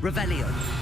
Revelio.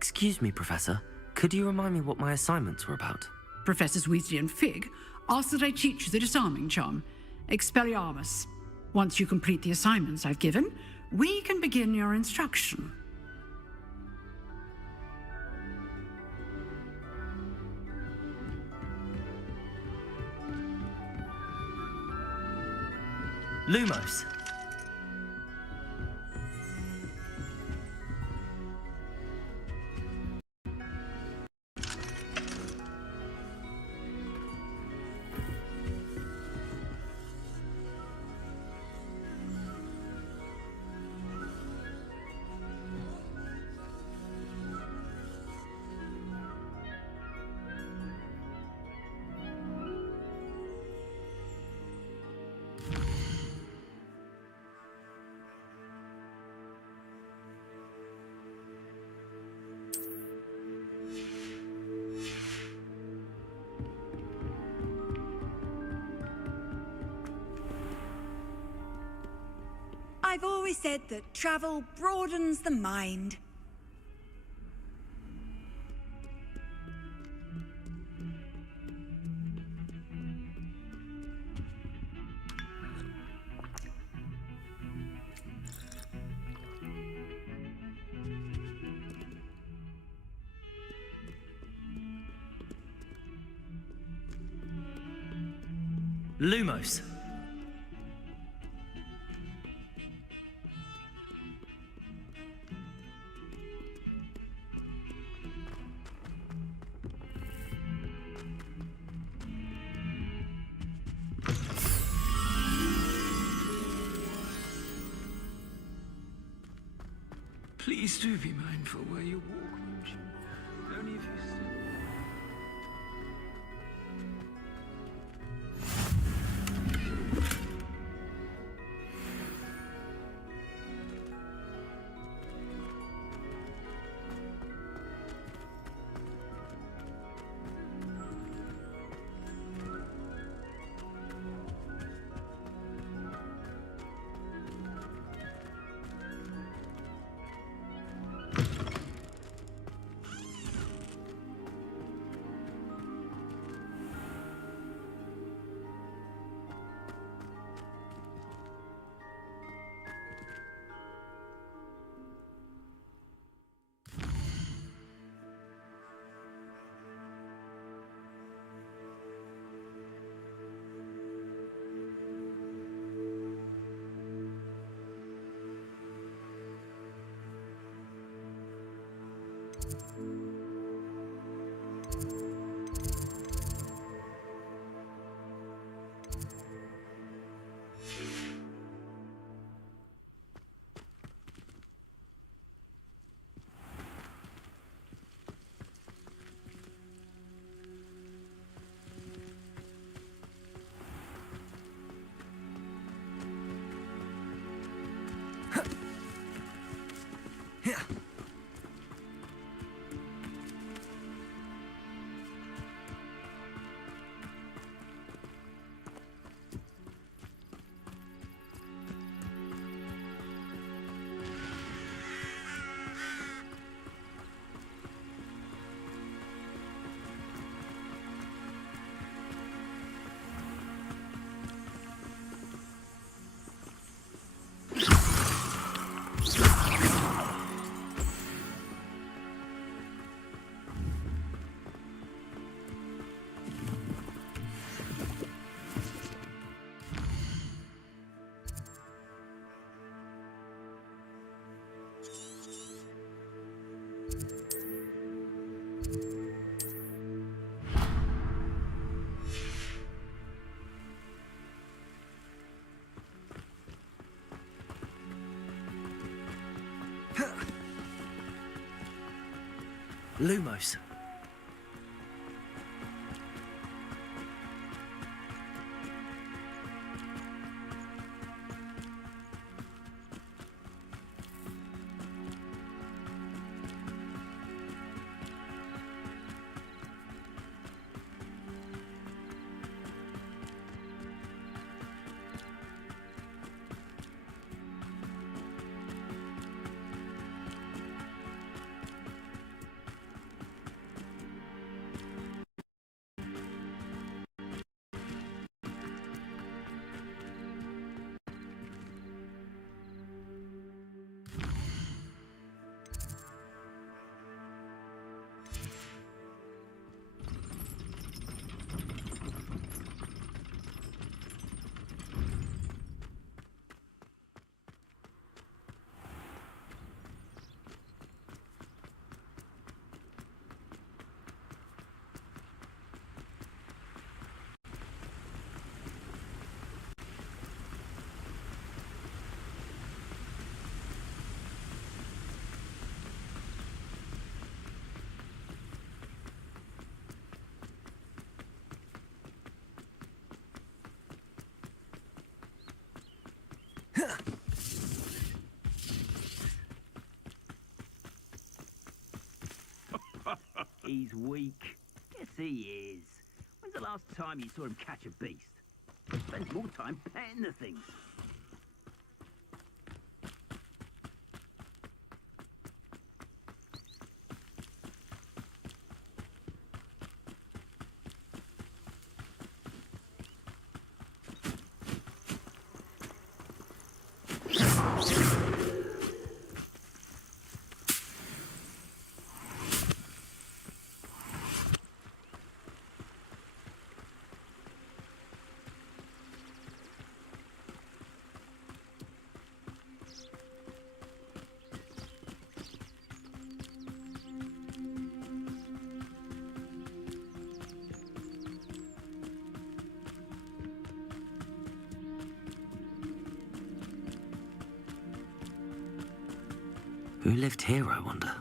Excuse me, Professor. Could you remind me what my assignments were about? Professors Weasley and Fig asked that I teach you the disarming charm, Expelliarmus. Once you complete the assignments I've given, we can begin your instruction. Lumos. I've always said that travel broadens the mind. Lumos. Please do be mindful where you walk, won't you? Only if you step. Lumos. He's weak. Yes, he is. When's the last time you saw him catch a beast? He spends more time petting the things. Who lived here, I wonder?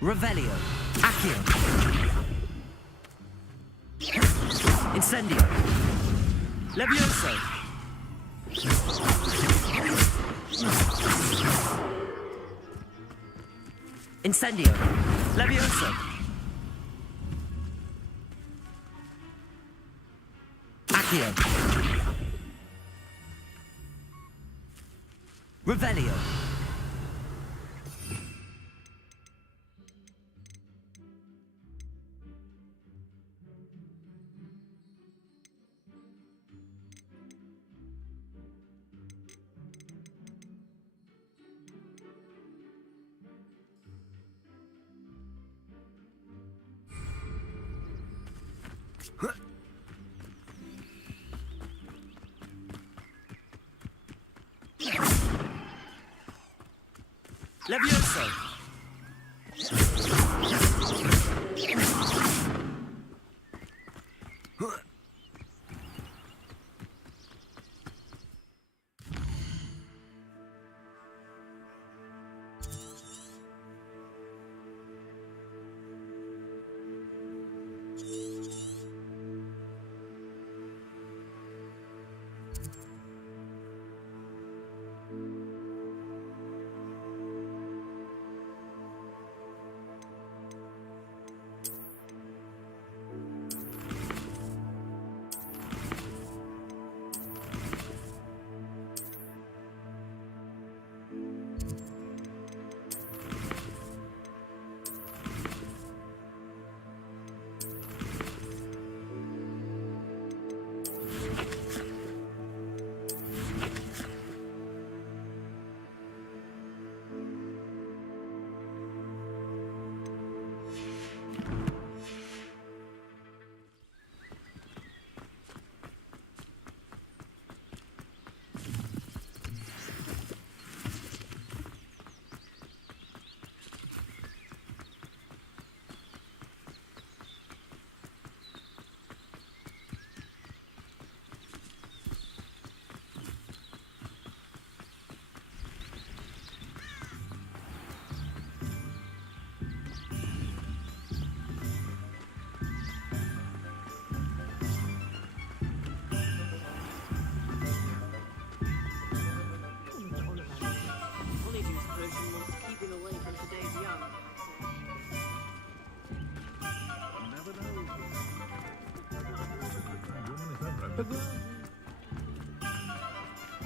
Revelio. Accio. Incendio. Levioso. Incendio. Levioso. Accio. Revelio. Levioso.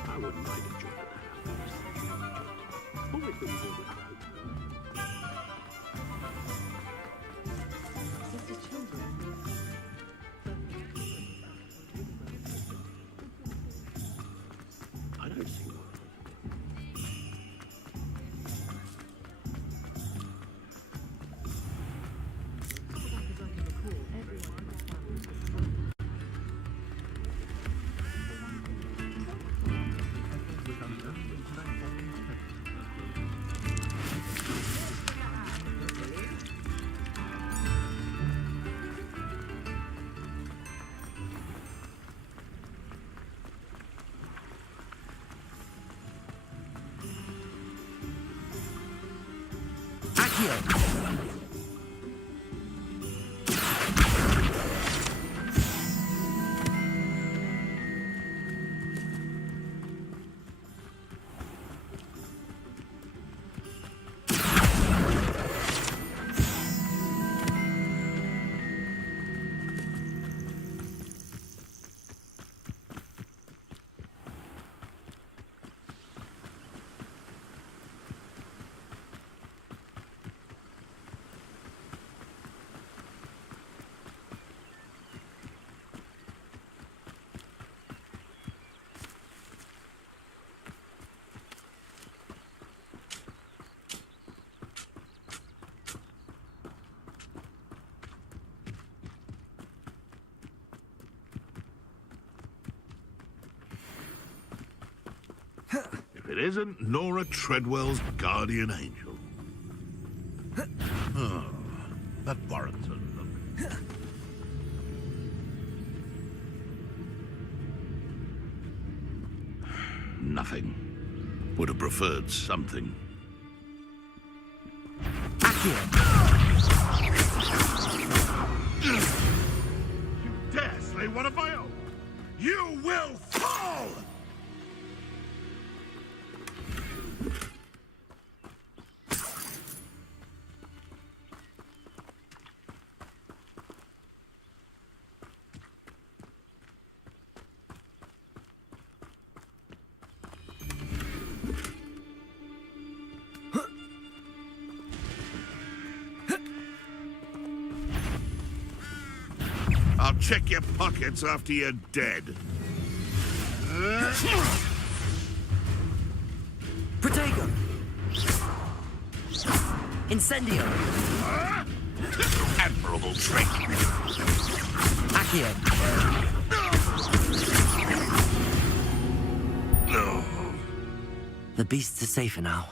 I wouldn't mind a job in the house. Only things that would help. Sister's children. I don't see one. Accio! If it isn't Nora Treadwell's guardian angel. Oh, that Warrington look. Nothing. Would have preferred something. Accio! You dare slay one of my own! You will fall! I'll check your pockets after you're dead. Protego! Incendio! Admirable trick. Accio! No. The beasts are safer now.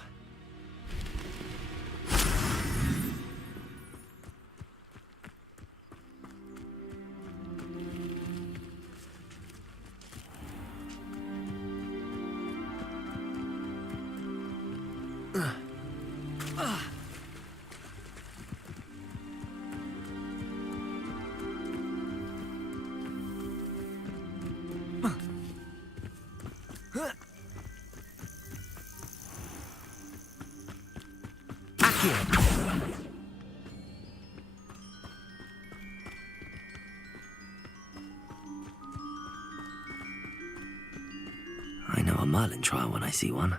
I know a Merlin trial when I see one.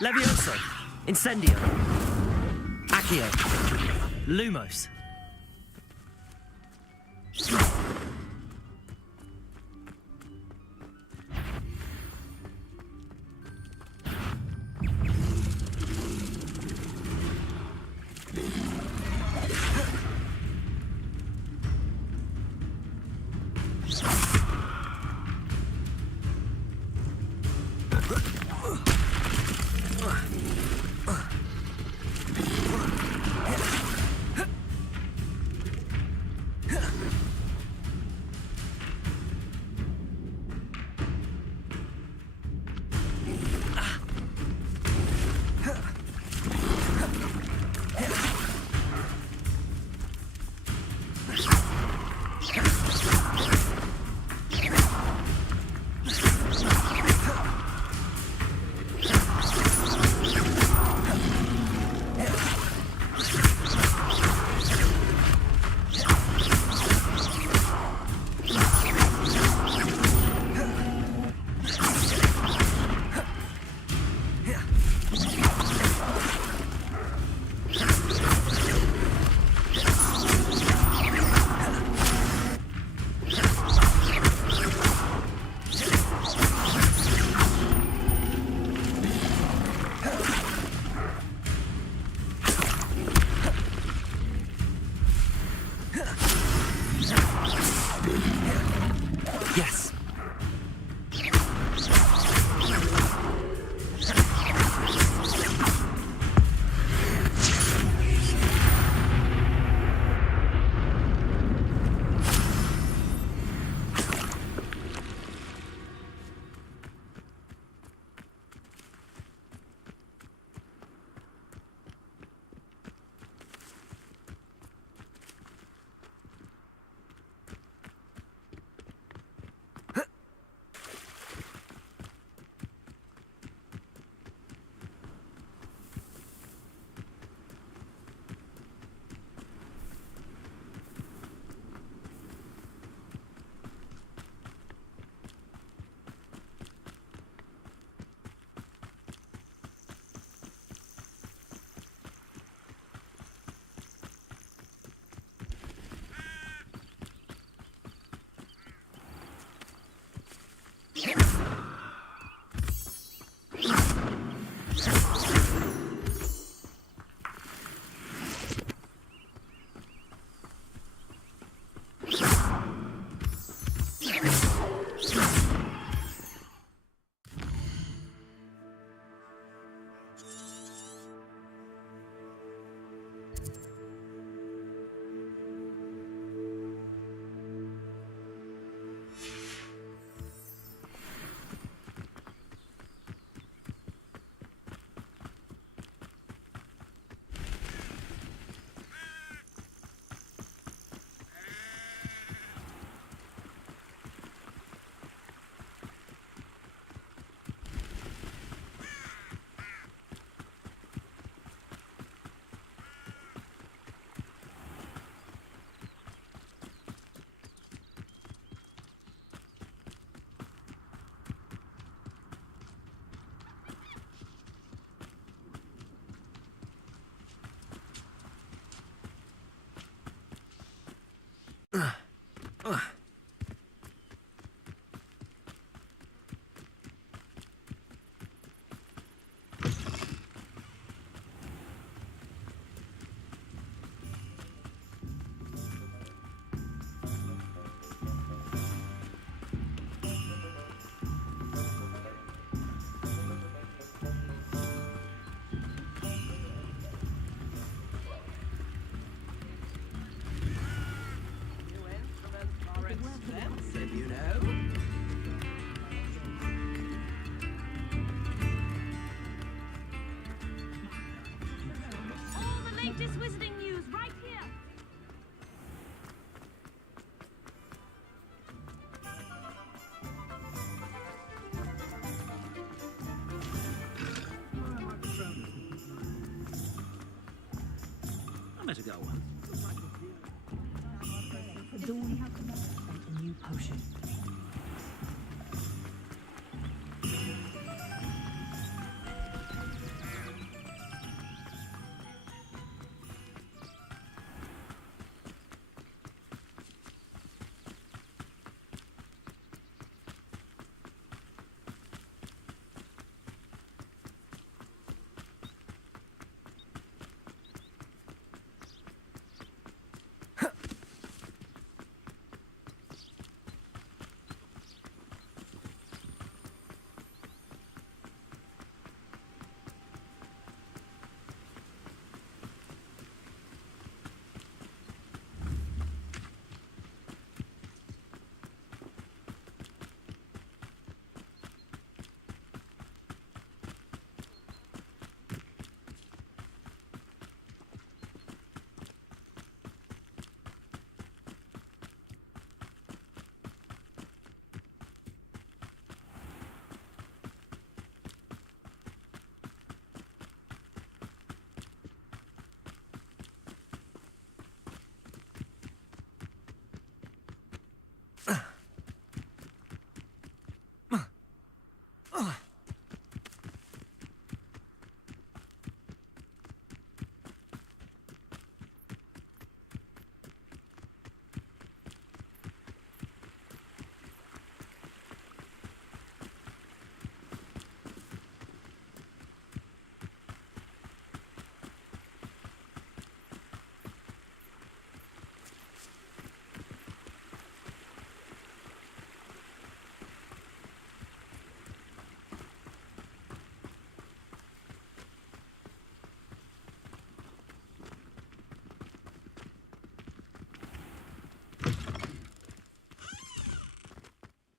Levioso! Incendio! Accio! Lumos! you know? All the latest wizarding news right here. I met a girl once. A new potion.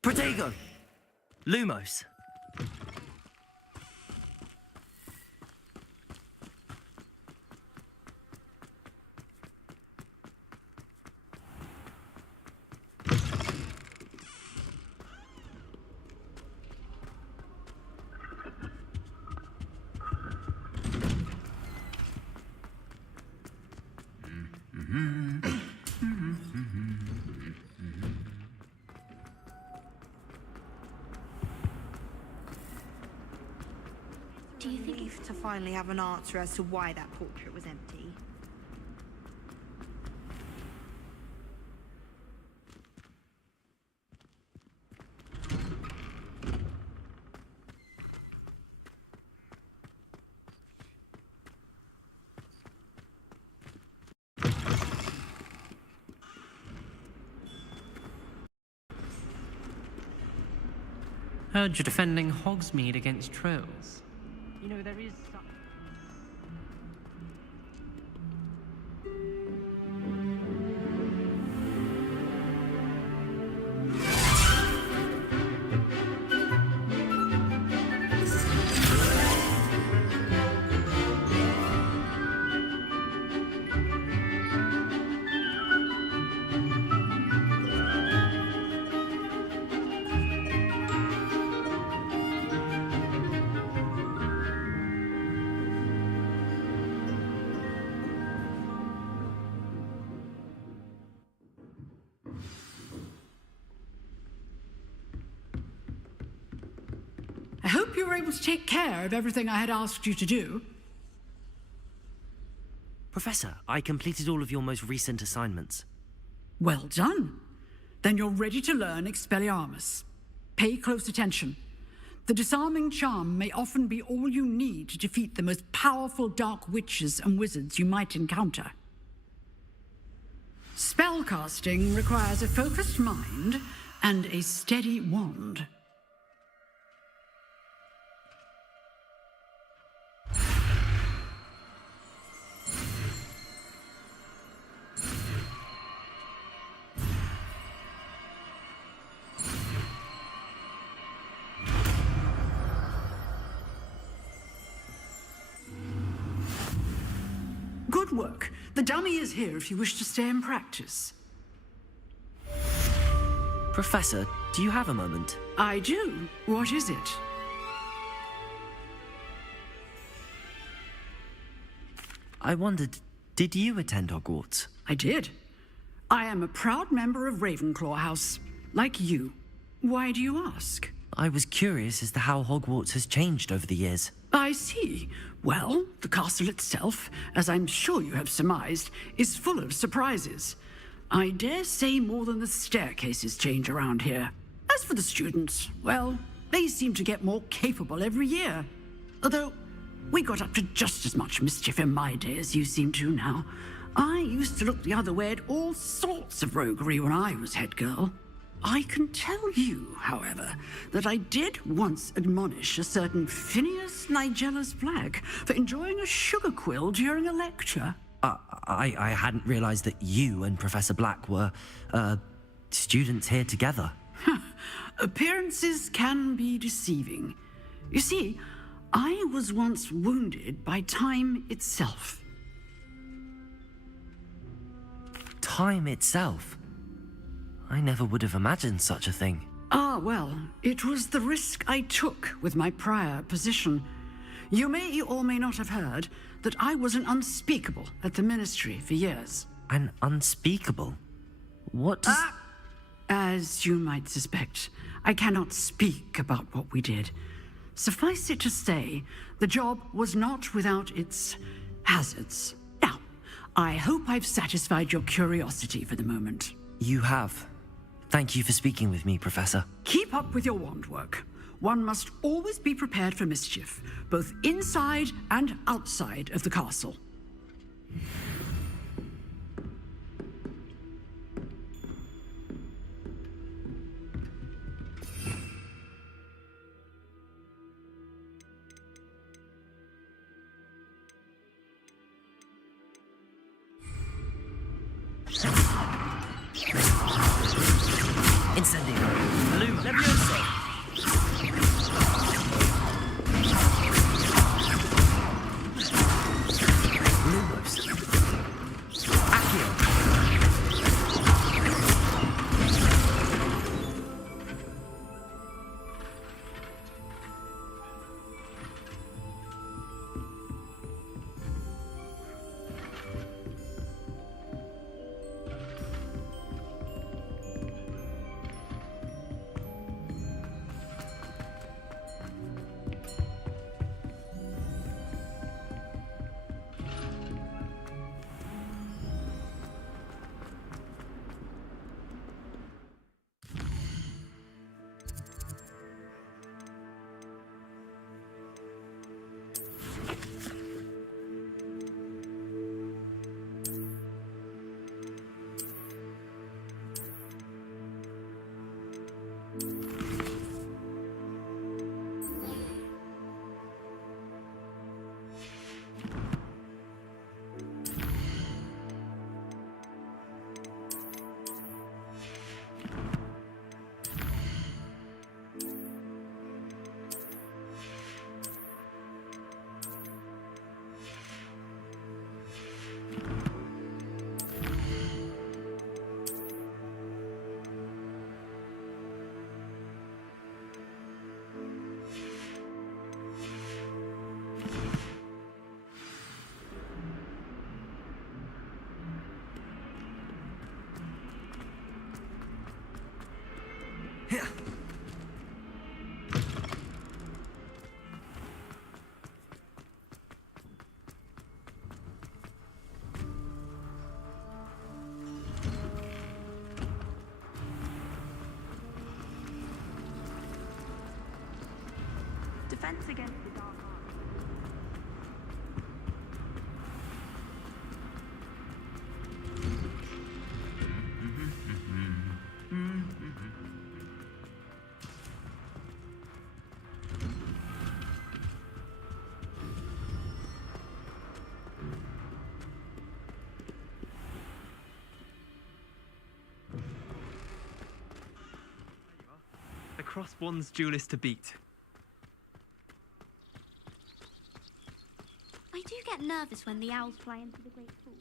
Protego! Lumos! Do you think if to finally have an answer as to why that portrait was empty? Heard you're defending Hogsmeade against trolls. You know, there is some... I hope you were able to take care of everything I had asked you to do. Professor, I completed all of your most recent assignments. Well done. Then you're ready to learn Expelliarmus. Pay close attention. The disarming charm may often be all you need to defeat the most powerful dark witches and wizards you might encounter. Spellcasting requires a focused mind and a steady wand. work. The dummy is here if you wish to stay and practice. Professor, do you have a moment? I do. What is it? I wondered, did you attend Hogwarts? I did. I am a proud member of Ravenclaw House, like you. Why do you ask? I was curious as to how Hogwarts has changed over the years. I see. Well, the castle itself, as I'm sure you have surmised, is full of surprises. I dare say more than the staircases change around here. As for the students, well, they seem to get more capable every year. Although, we got up to just as much mischief in my day as you seem to now. I used to look the other way at all sorts of roguery when I was head girl. I can tell you, however, that I did once admonish a certain Phineas Nigella's Flag for enjoying a sugar quill during a lecture. I hadn't realized that you and Professor Black were, students here together. Appearances can be deceiving. You see, I was once wounded by time itself. Time itself? I never would have imagined such a thing. Ah, well, it was the risk I took with my prior position. You may or may not have heard that I was an unspeakable at the Ministry for years. An unspeakable? What does... As you might suspect, I cannot speak about what we did. Suffice it to say, the job was not without its hazards. Now, I hope I've satisfied your curiosity for the moment. You have. Thank you for speaking with me, Professor. Keep up with your wand work. One must always be prepared for mischief, both inside and outside of the castle. Incendio. Luma. Levioso. Lumos. Accio. Defense against the dark arts. The crossbond's duelist to beat. I do get nervous when the owls fly into the great hall.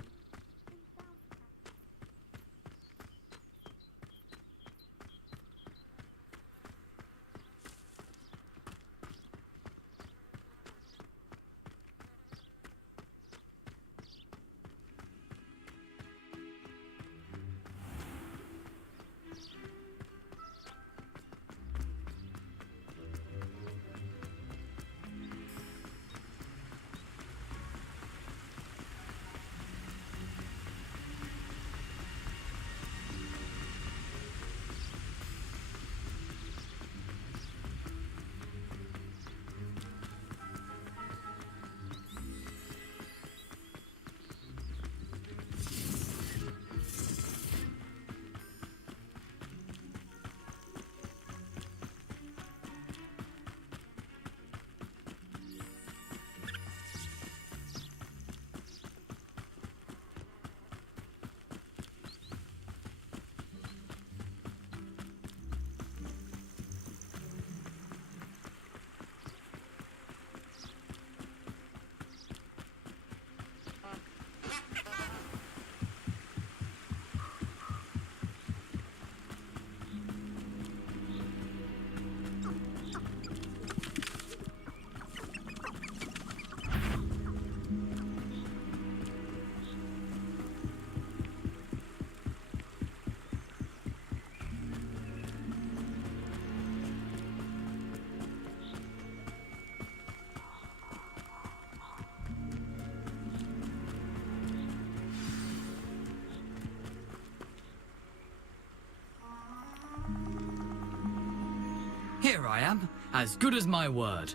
Here I am, as good as my word.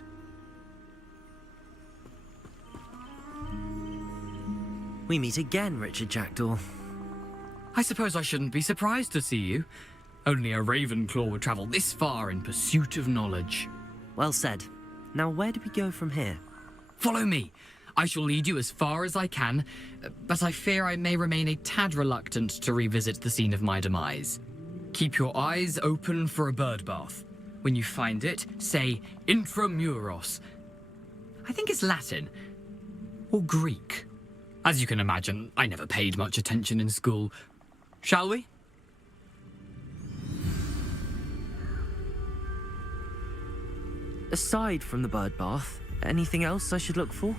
We meet again, Richard Jackdaw. I suppose I shouldn't be surprised to see you. Only a Ravenclaw would travel this far in pursuit of knowledge. Well said. Now where do we go from here? Follow me. I shall lead you as far as I can, but I fear I may remain a tad reluctant to revisit the scene of my demise. Keep your eyes open for a bird bath. When you find it, say intramuros. I think it's Latin. Or Greek. As you can imagine, I never paid much attention in school. Shall we? Aside from the bird bath, anything else I should look for?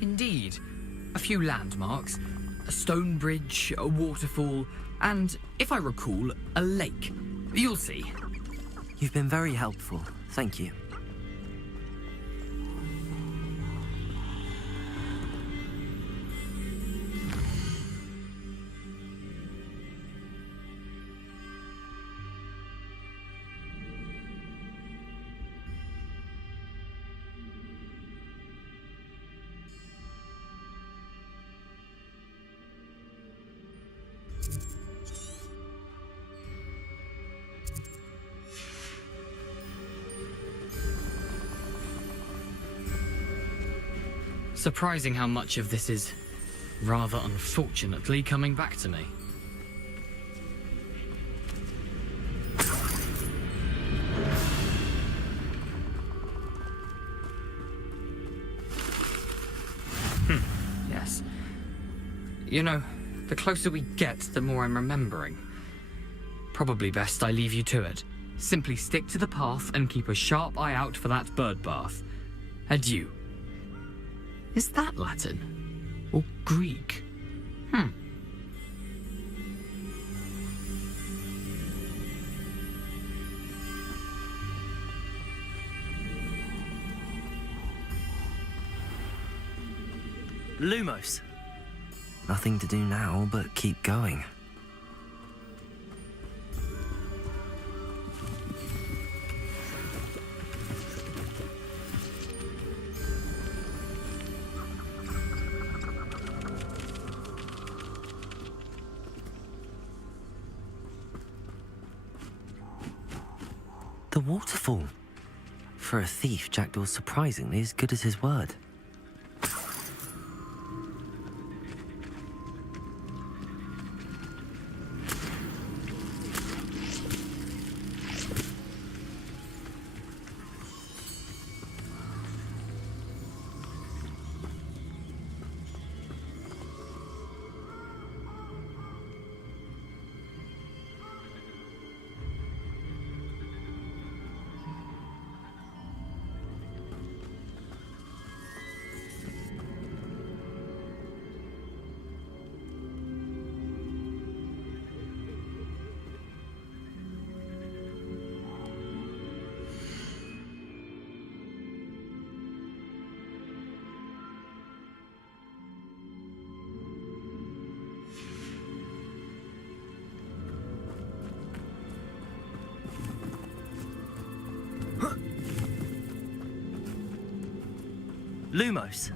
Indeed. A few landmarks, a stone bridge, a waterfall, and, if I recall, a lake. You'll see. You've been very helpful. Thank you. Surprising how much of this is, rather unfortunately, coming back to me. Yes. You know, the closer we get, the more I'm remembering. Probably best I leave you to it. Simply stick to the path and keep a sharp eye out for that bird bath. Adieu. Is that Latin? Or Greek? Lumos. Nothing to do now but keep going. The waterfall. For a thief, Jackdaw's surprisingly as good as his word. Lumos.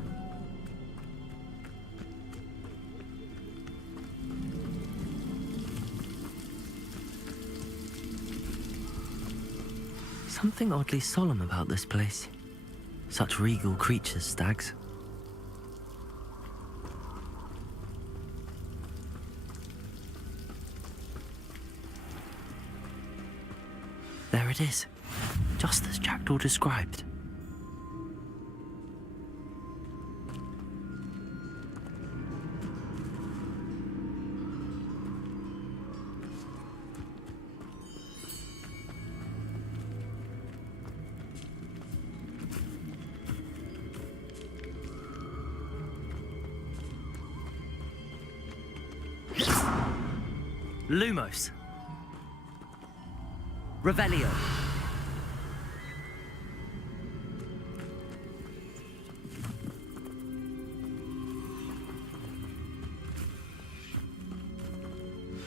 Something oddly solemn about this place. Such regal creatures, stags. There it is, just as Jackdaw described. Lumos. Revelio.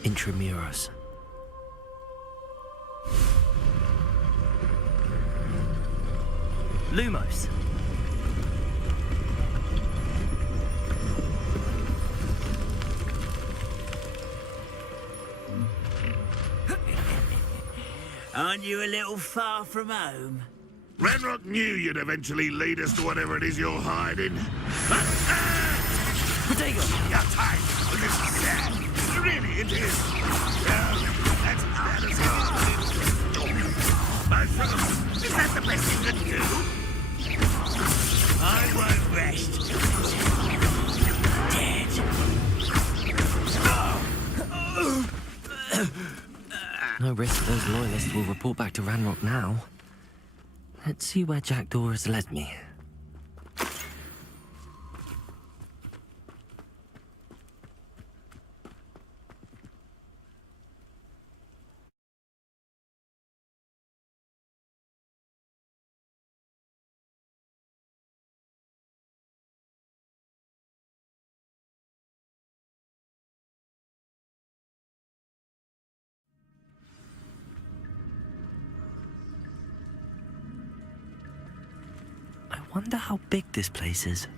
Intramuros. Lumos. Aren't you a little far from home? Ranrock knew you'd eventually lead us to whatever it is you're hiding. Protego! You're tight. Look at that. Really, it is. Well, that's bad as hard. My son, is that the best you can do? I won't rest. Dead. No risk those loyalists will report back to Ranrock now. Let's see where Jackdaw has led me. I wonder how big this place is.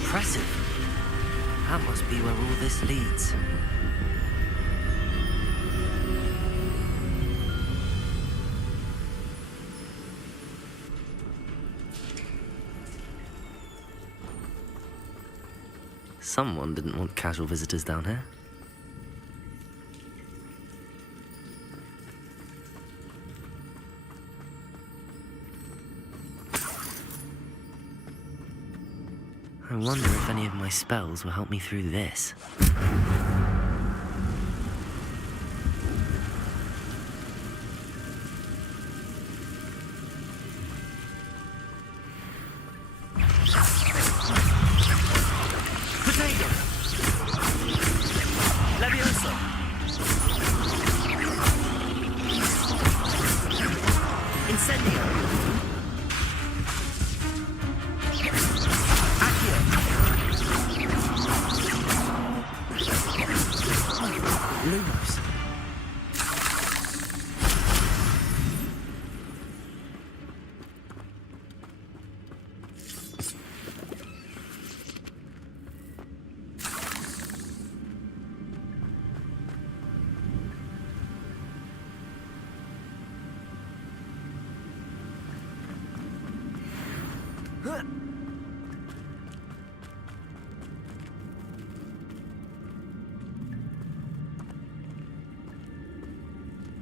Impressive. That must be where all this leads. Someone didn't want casual visitors down here. I wonder if any of my spells will help me through this. Potato! Levioso! Incendio! Lumos.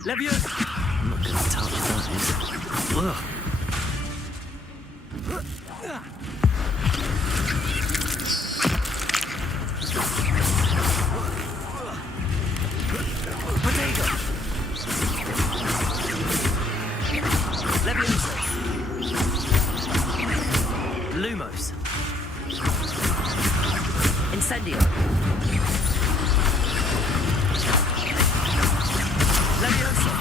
Leviosa! I'm not gonna touch those. Ugh. Lumos. Incendio. Leviosa.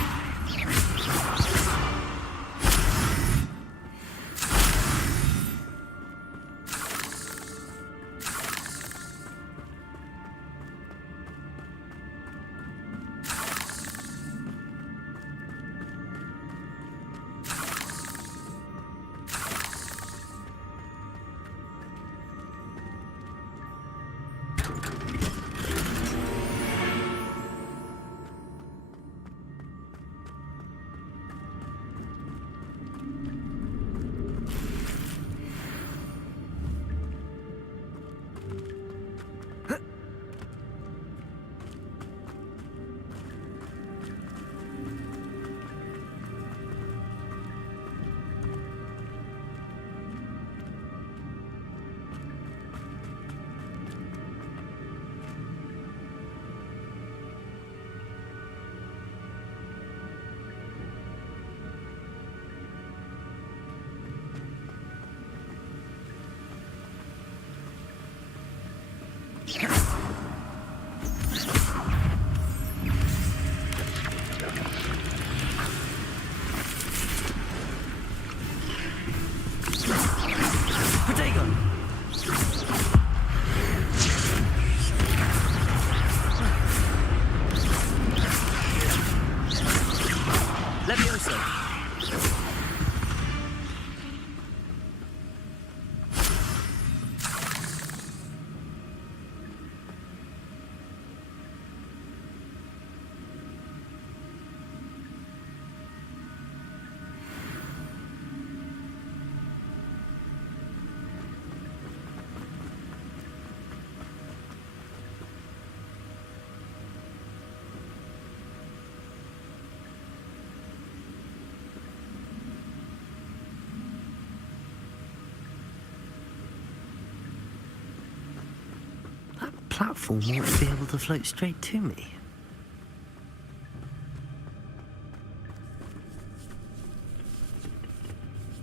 Platform ought to be able to float straight to me.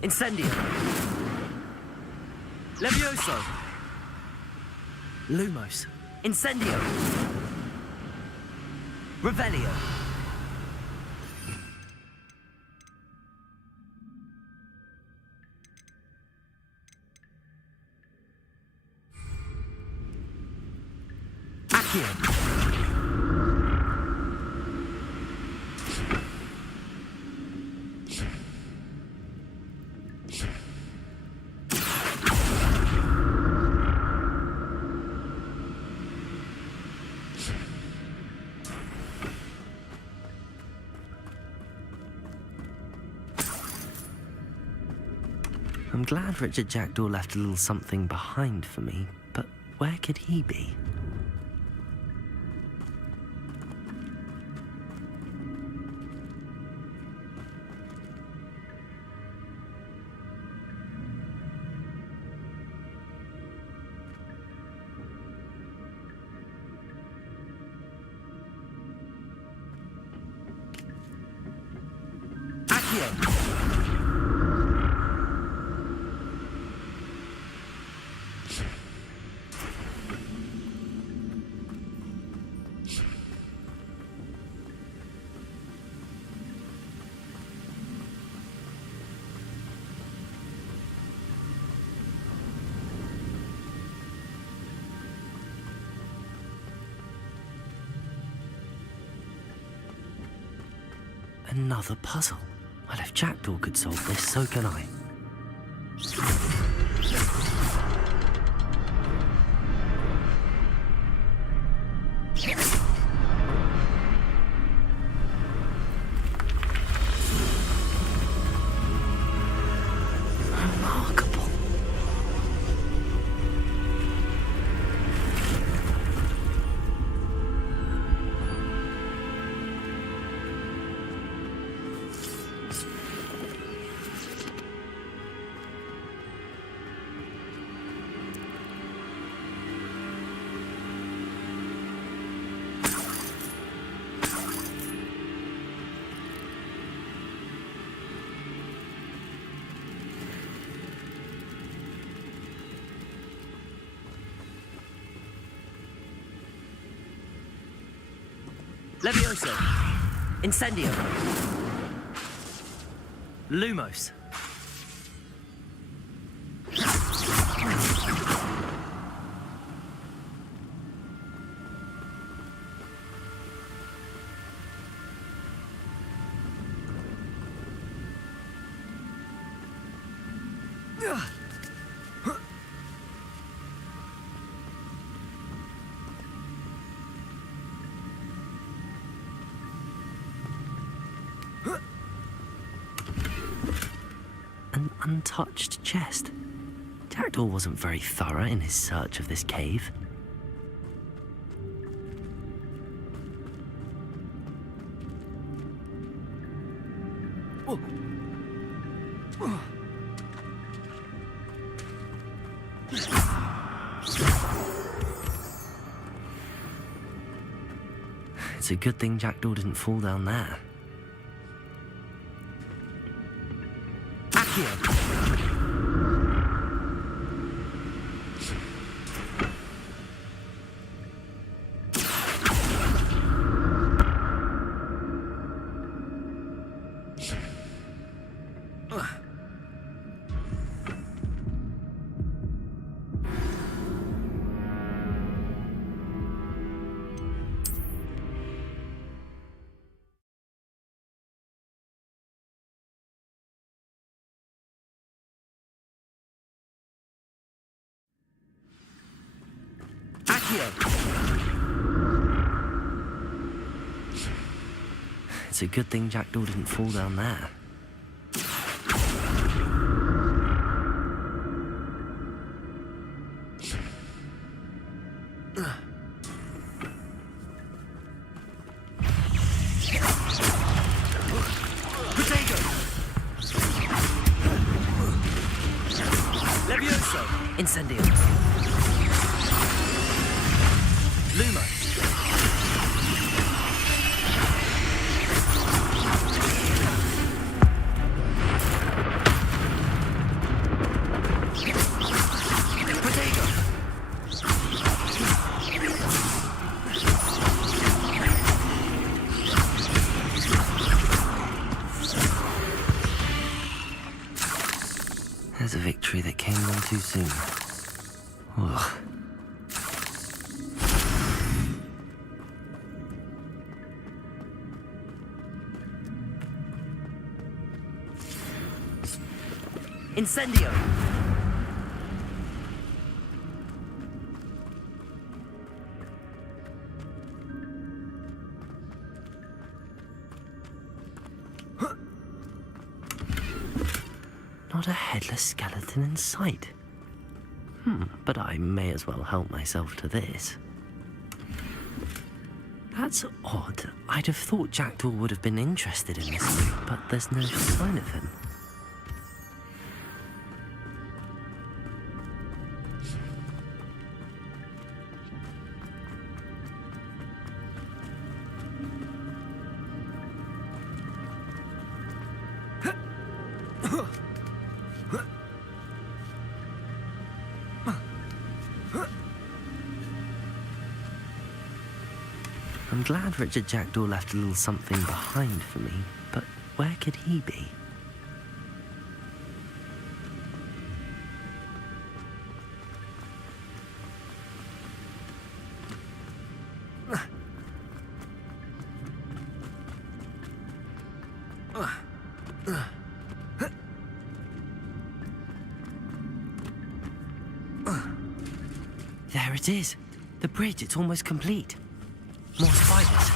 Incendio. Levioso. Lumos. Incendio. Revelio. Accio. I'm glad Richard Jackdaw left a little something behind for me, but where could he be? Accio! Another puzzle. Well, if Jackdaw could solve this, so can I. Remarkable. Levioso. Incendio. Lumos. An untouched chest. Jackdaw wasn't very thorough in his search of this cave. It's a good thing Jackdaw didn't fall down there. Accio! It's a good thing Jackdaw didn't fall down there. Potato! Levioso! Incendio! Luma! There's a victory that came on too soon. Ugh. Incendio! Not a headless skeleton in sight. But I may as well help myself to this. That's odd. I'd have thought Jackdaw would have been interested in this, but there's no sign of him. I'm glad Richard Jackdaw left a little something behind for me, but where could he be? There it is. The bridge, it's almost complete. More spiders.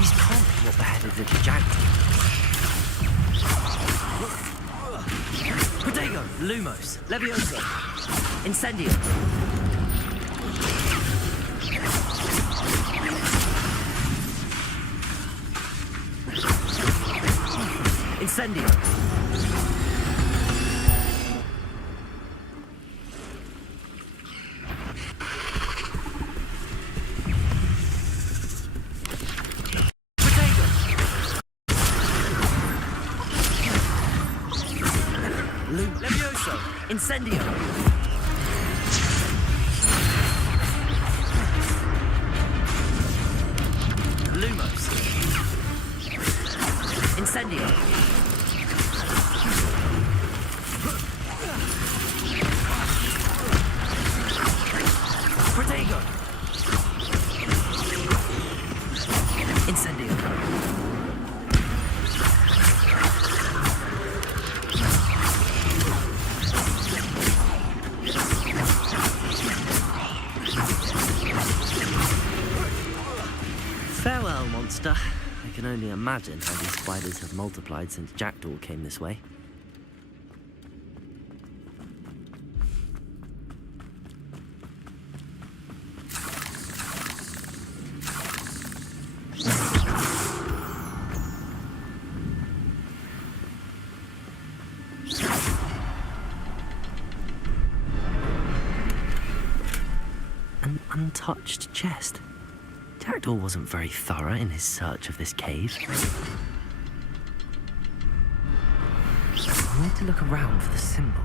These can't be what beheaded Richard Jackdaw. Protego, Lumos, Levioso, Incendio. Incendio. Levioso! Incendio! Lumos! Incendio! Protego! Incendio! Farewell, monster. I can only imagine how these spiders have multiplied since Jackdaw came this way. An untouched chest. Jackdaw wasn't very thorough in his search of this cave. I need to look around for the symbol.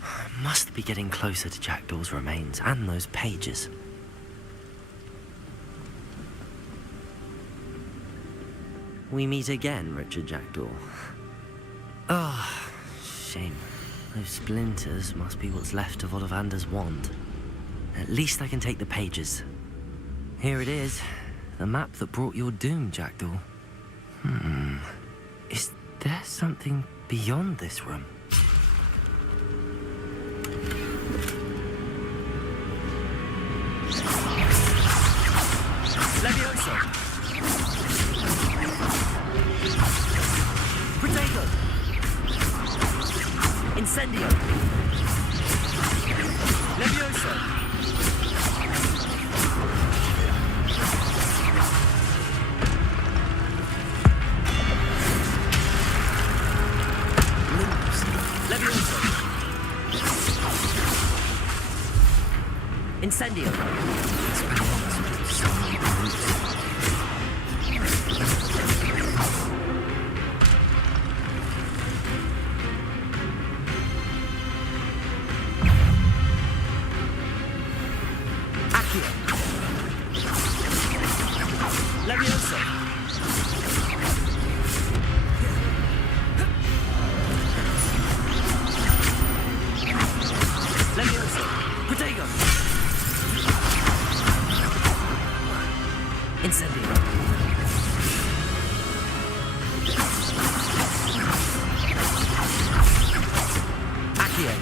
I must be getting closer to Jackdaw's remains and those pages. We meet again, Richard Jackdaw. Ah, shame. Those splinters must be what's left of Ollivander's wand. At least I can take the pages. Here it is. The map that brought your doom, Jackdaw. Is there something beyond this room? Levioso! Protego! Incendio! Levioso! Lumos! Levioso! Incendio! Levioso! Levioso! Protego! Incendio! Accio!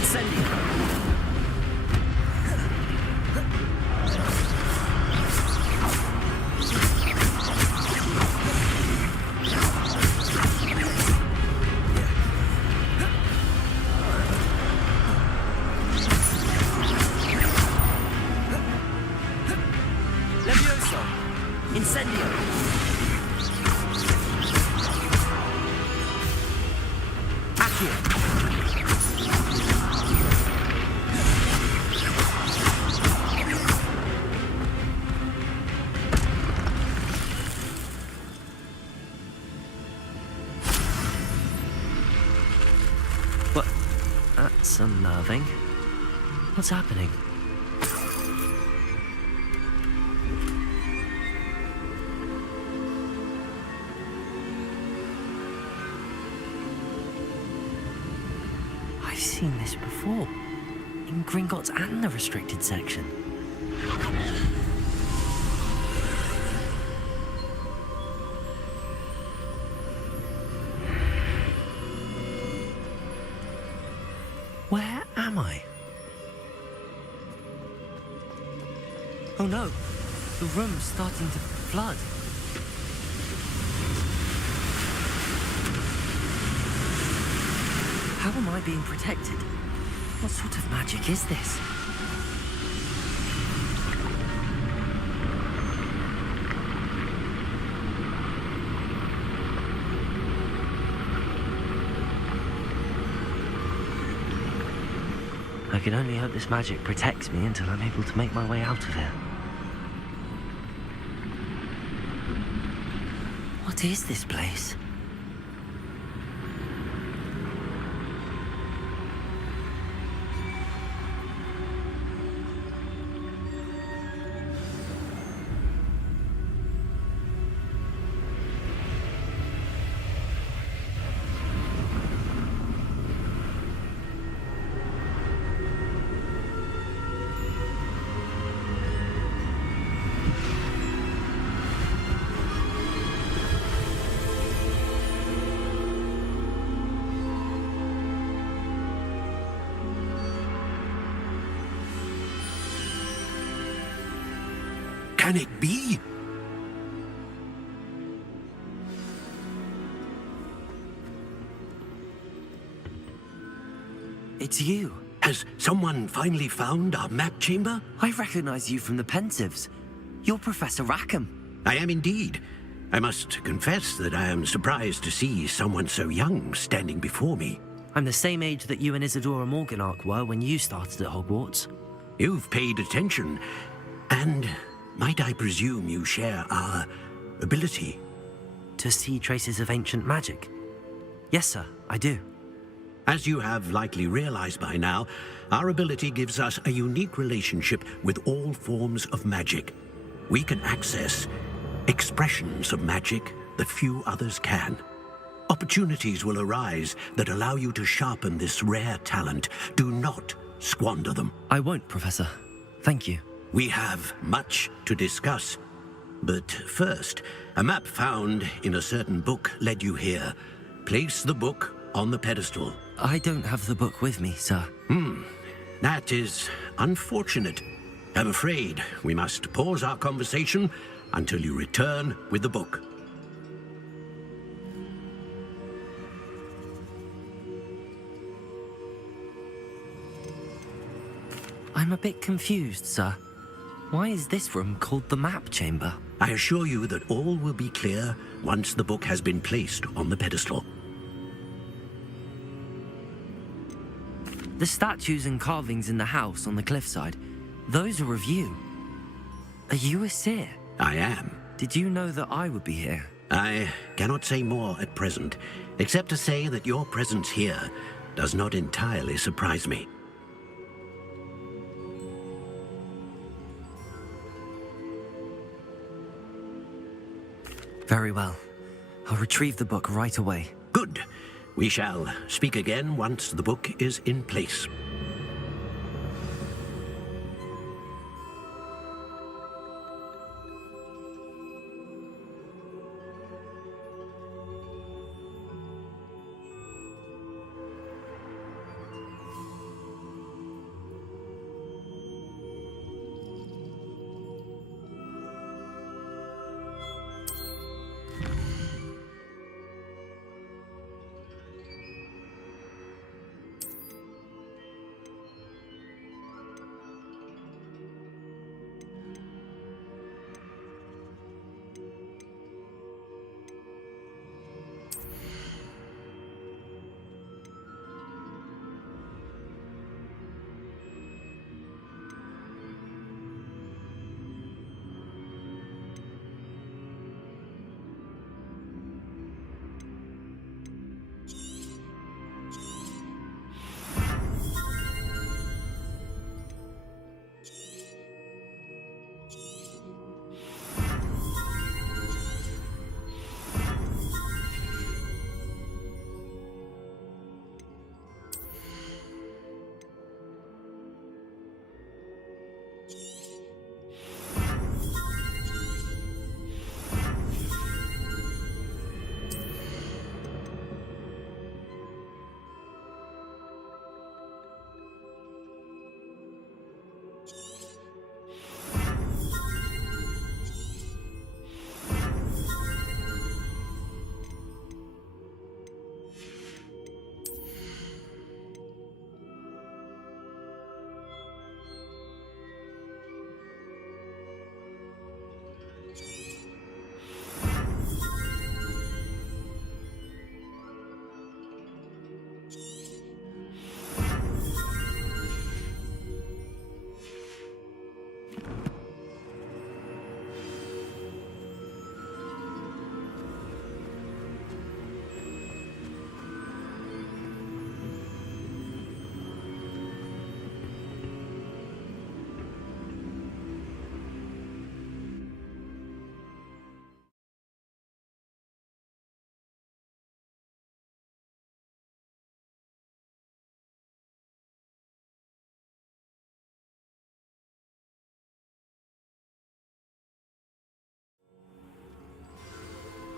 Incendio! Incendio! Accio! What? That's unnerving. What's happening? I've seen this before. In Gringotts and the restricted section. Where am I? Oh no, the room's starting to flood. How am I being protected? What sort of magic is this? I can only hope this magic protects me until I'm able to make my way out of here. What is this place? Can it be? It's you. Has someone finally found our map chamber? I recognize you from the Pensieves. You're Professor Rackham. I am indeed. I must confess that I am surprised to see someone so young standing before me. I'm the same age that you and Isadora Morganach were when you started at Hogwarts. You've paid attention, and might I presume you share our ability? To see traces of ancient magic? Yes, sir, I do. As you have likely realized by now, our ability gives us a unique relationship with all forms of magic. We can access expressions of magic that few others can. Opportunities will arise that allow you to sharpen this rare talent. Do not squander them. I won't, Professor. Thank you. We have much to discuss. But first, a map found in a certain book led you here. Place the book on the pedestal. I don't have the book with me, sir. That is unfortunate. I'm afraid we must pause our conversation until you return with the book. I'm a bit confused, sir. Why is this room called the map chamber? I assure you that all will be clear once the book has been placed on the pedestal. The statues and carvings in the house on the cliffside, those are of you. Are you a seer? I am. Did you know that I would be here? I cannot say more at present, except to say that your presence here does not entirely surprise me. Very well. I'll retrieve the book right away. Good. We shall speak again once the book is in place.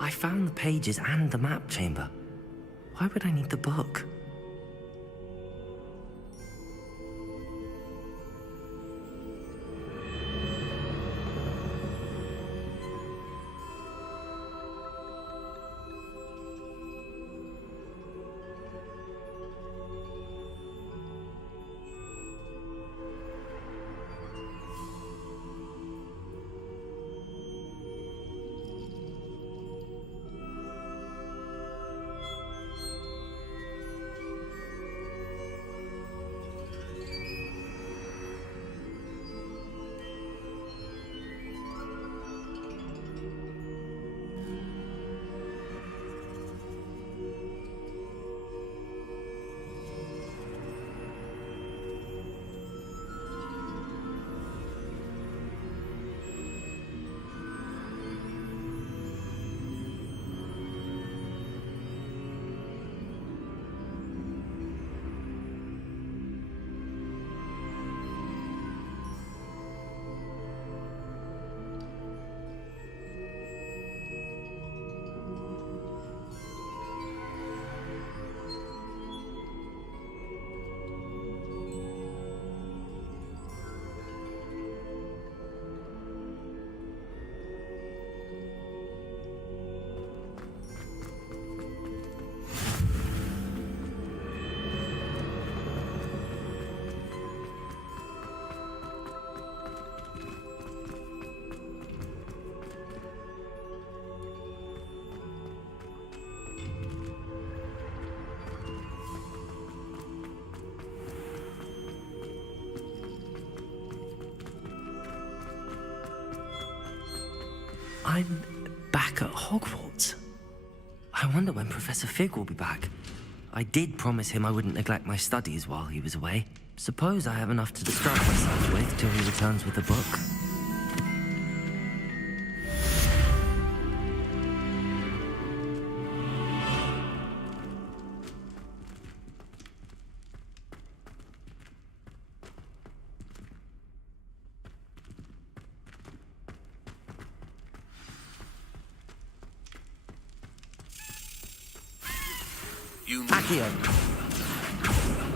I found the pages and the map chamber. Why would I need the book? I'm back at Hogwarts. I wonder when Professor Fig will be back. I did promise him I wouldn't neglect my studies while he was away. Suppose I have enough to distract myself with till he returns with the book.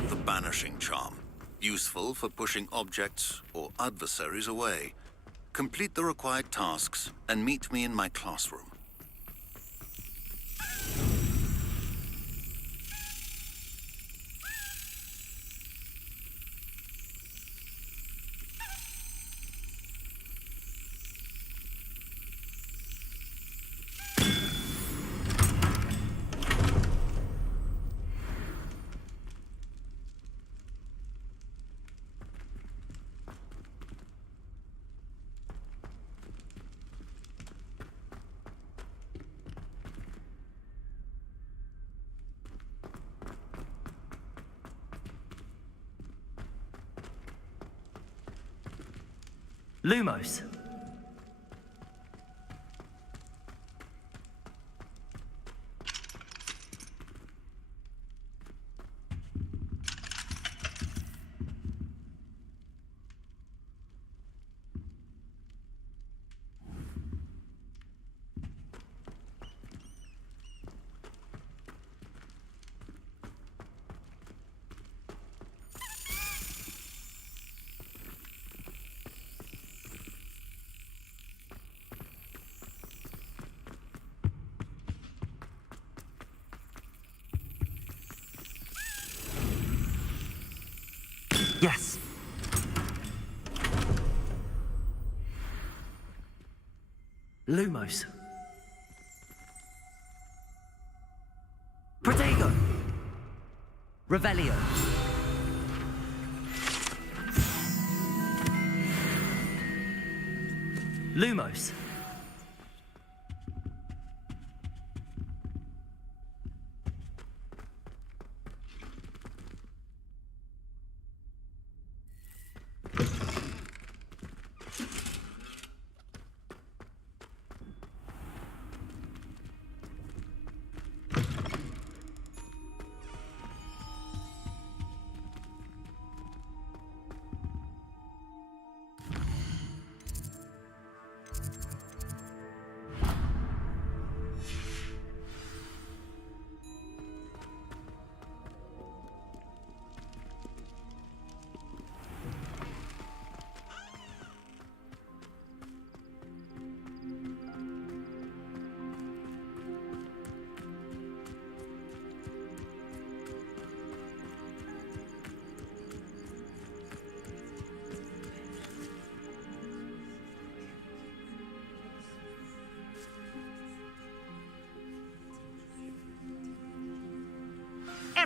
The banishing charm. Useful for pushing objects or adversaries away. Complete the required tasks and meet me in my classroom. Lumos. Yes. Lumos. Protego. Revelio. Lumos.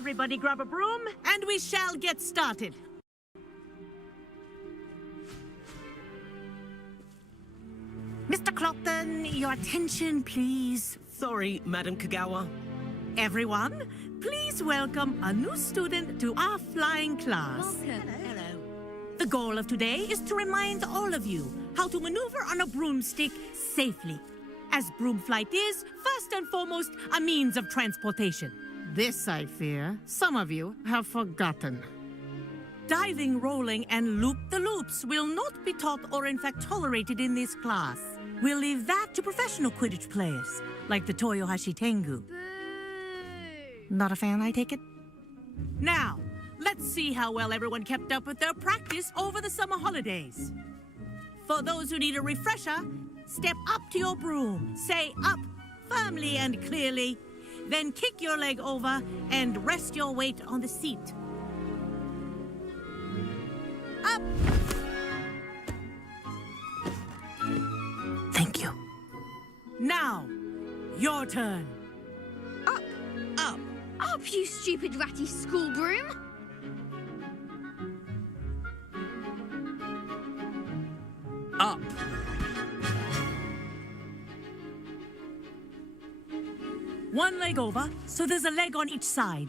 Everybody grab a broom, and we shall get started. Mr. Clopton, your attention, please. Sorry, Madam Kagawa. Everyone, please welcome a new student to our flying class. Welcome. Hello. The goal of today is to remind all of you how to maneuver on a broomstick safely, as broom flight is, first and foremost, a means of transportation. This, I fear, some of you have forgotten. Diving, rolling, and loop-the-loops will not be taught or in fact tolerated in this class. We'll leave that to professional Quidditch players, like the Toyohashi Tengu. Not a fan, I take it? Now, let's see how well everyone kept up with their practice over the summer holidays. For those who need a refresher, step up to your broom, say up firmly and clearly, then kick your leg over and rest your weight on the seat. Up! Thank you. Now, your turn. Up. Up. Up, you stupid ratty school broom. Up. One leg over, so there's a leg on each side.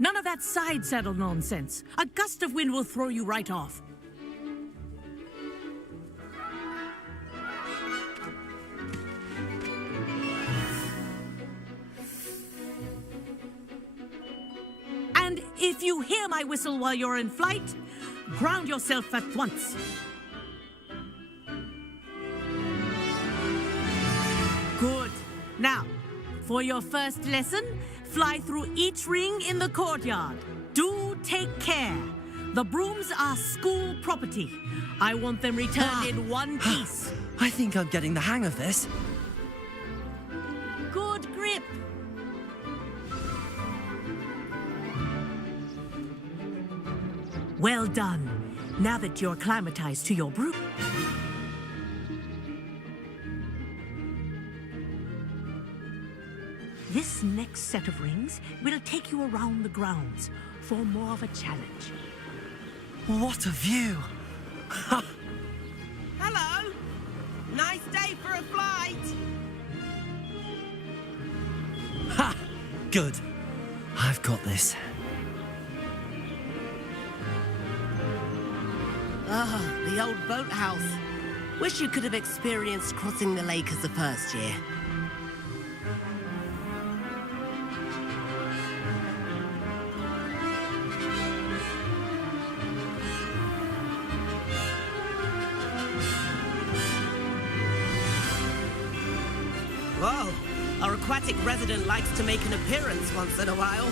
None of that side saddle nonsense. A gust of wind will throw you right off. And if you hear my whistle while you're in flight, ground yourself at once. Good. Now, for your first lesson, fly through each ring in the courtyard. Do take care. The brooms are school property. I want them returned in one piece. I think I'm getting the hang of this. Good grip. Well done. Now that you're acclimatized to your broom. This next set of rings will take you around the grounds for more of a challenge. What a view! Hello! Nice day for a flight! Ha! Good. I've got this. Ah, the old boathouse. Wish you could have experienced crossing the lake as a first year. Whoa, our aquatic resident likes to make an appearance once in a while.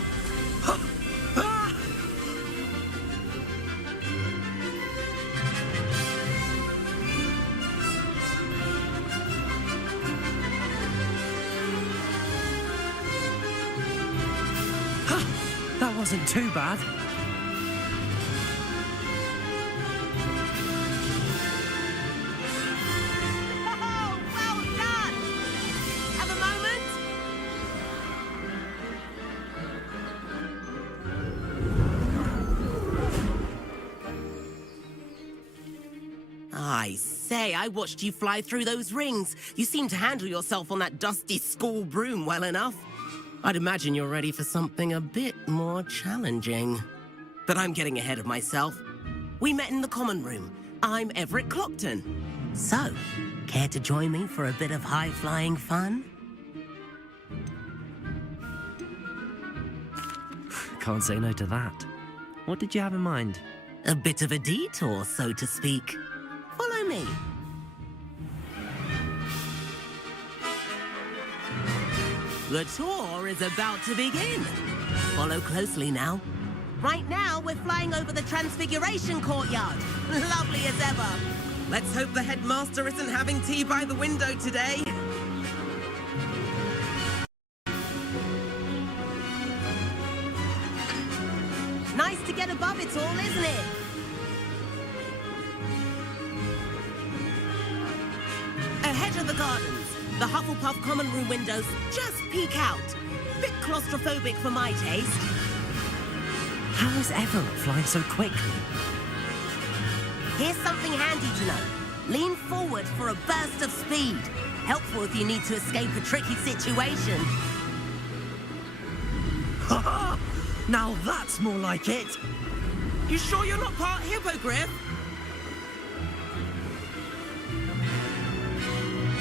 That wasn't too bad. Oh, well done! Have a moment? I say, I watched you fly through those rings. You seem to handle yourself on that dusty school broom well enough. I'd imagine you're ready for something a bit more challenging. But I'm getting ahead of myself. We met in the common room. I'm Everett Clopton. So, care to join me for a bit of high-flying fun? Can't say no to that. What did you have in mind? A bit of a detour, so to speak. Follow me. The tour is about to begin. Follow closely now. Right now, we're flying over the Transfiguration Courtyard. Lovely as ever. Let's hope the headmaster isn't having tea by the window today. Nice to get above it all, isn't it? Ahead of the gardens, the Hufflepuff common room windows just peek out. Bit claustrophobic for my taste. How is Everett flying so quickly? Here's something handy to know. Lean forward for a burst of speed. Helpful if you need to escape a tricky situation. Now that's more like it. You sure you're not part hippogriff?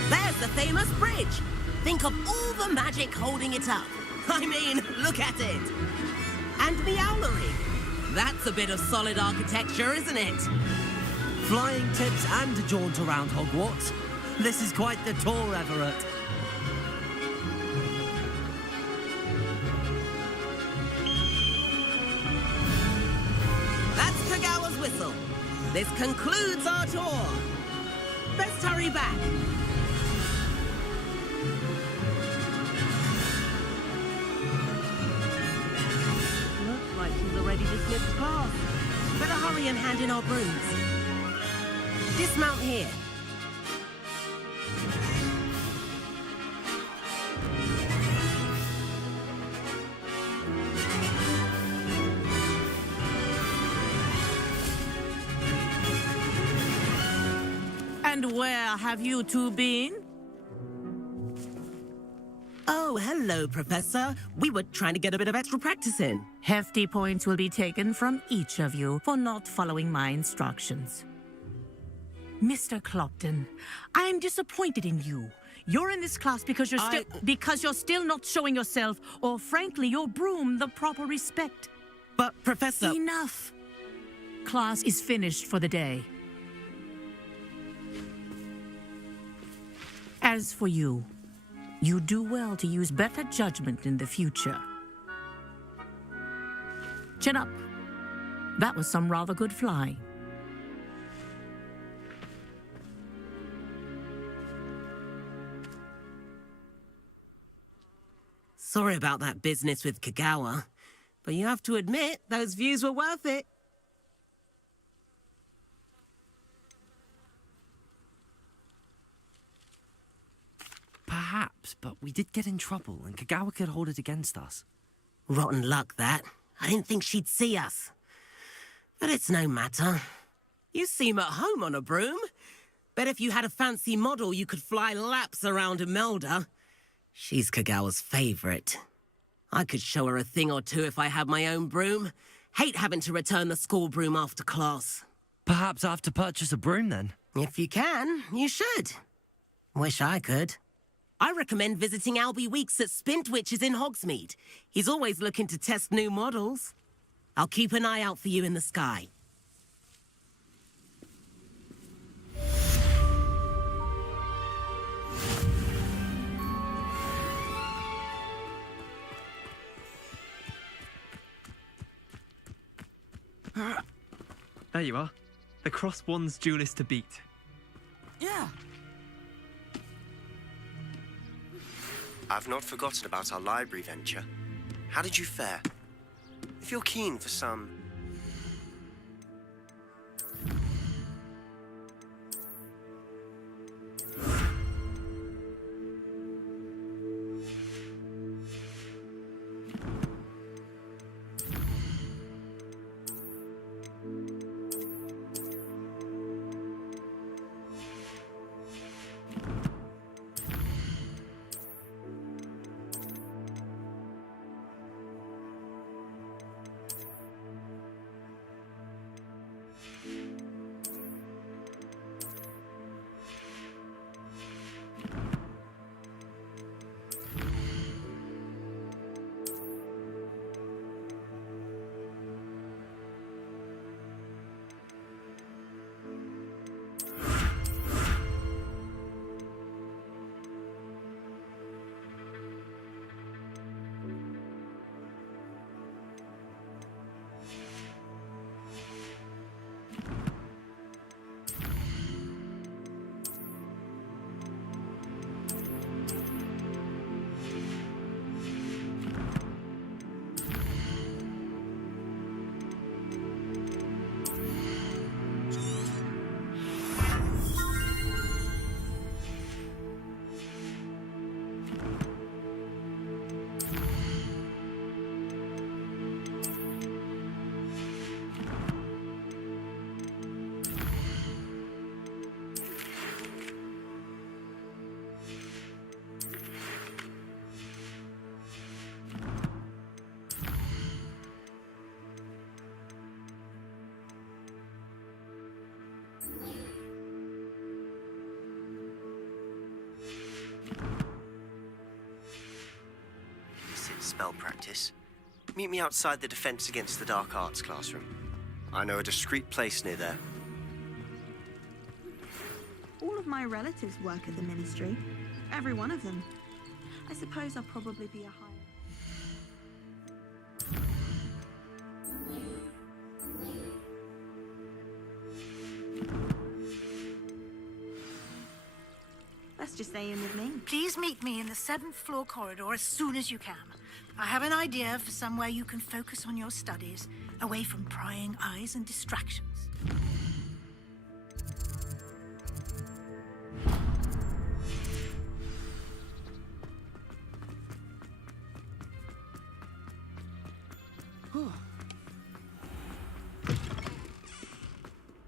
There's the famous bridge. Think of all the magic holding it up. I mean, look at it. And Meowlery. That's a bit of solid architecture, isn't it? Flying tips and a jaunt around Hogwarts. This is quite the tour, Everett. That's Kagawa's whistle. This concludes our tour. Best hurry back. Looks like she's already dismissed class. Better hurry and hand in our brooms. Dismount here. And where have you two been? Oh, hello, Professor. We were trying to get a bit of extra practice in. Hefty points will be taken from each of you for not following my instructions. Mr. Clopton, I'm disappointed in you. You're in this class because you're still not showing yourself, or frankly, your broom, the proper respect. But, Professor... Enough. Class is finished for the day. As for you, you do well to use better judgment in the future. Chin up. That was some rather good flying. Sorry about that business with Kagawa, but you have to admit, those views were worth it. Perhaps, but we did get in trouble, and Kagawa could hold it against us. Rotten luck, that. I didn't think she'd see us. But it's no matter. You seem at home on a broom. Bet if you had a fancy model, you could fly laps around Imelda. She's Kagawa's favorite. I could show her a thing or two if I had my own broom. Hate having to return the school broom after class. Perhaps I have to purchase a broom, then? If you can, you should. Wish I could. I recommend visiting Albie Weeks at Spintwitches in Hogsmeade. He's always looking to test new models. I'll keep an eye out for you in the sky. There you are. The Cross Wands duelist to beat. Yeah. I've not forgotten about our library venture. How did you fare? If you're keen for some... spell practice, meet me outside the Defense Against the Dark Arts classroom. I know a discreet place near there. All of my relatives work at the ministry. Every one of them. I suppose I'll probably be a higher... Let's just stay in with me. Please meet me in the 7th floor corridor as soon as you can. I have an idea for somewhere you can focus on your studies, away from prying eyes and distractions.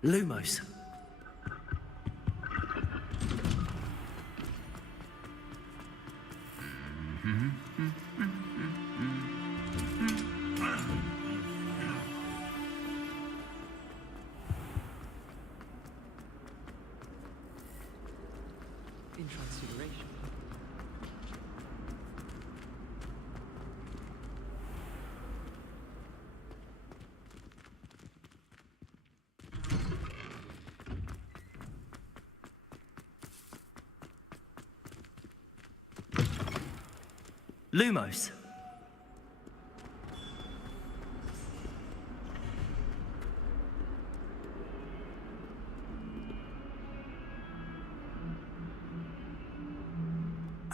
Lumos. In transfiguration. Lumos.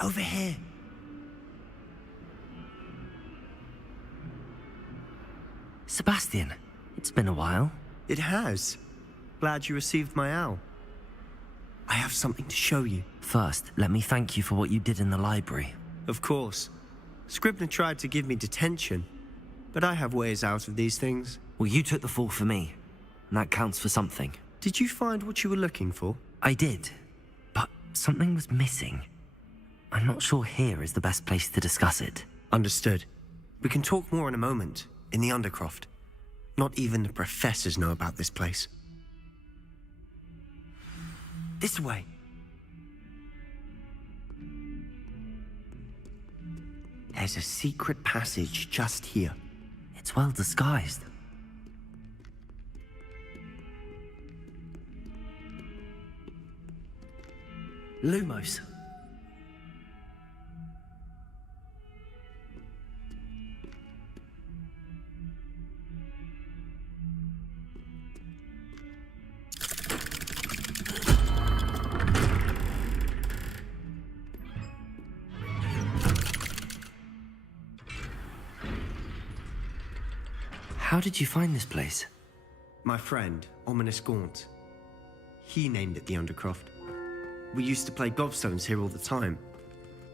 Over here. Sebastian, it's been a while. It has. Glad you received my owl. I have something to show you. First, let me thank you for what you did in the library. Of course. Scribner tried to give me detention, but I have ways out of these things. Well, you took the fall for me, and that counts for something. Did you find what you were looking for? I did, but something was missing. I'm not sure here is the best place to discuss it. Understood. We can talk more in a moment, in the Undercroft. Not even the professors know about this place. This way. There's a secret passage just here. It's well disguised. Lumos. How did you find this place? My friend, Ominous Gaunt. He named it the Undercroft. We used to play gobstones here all the time.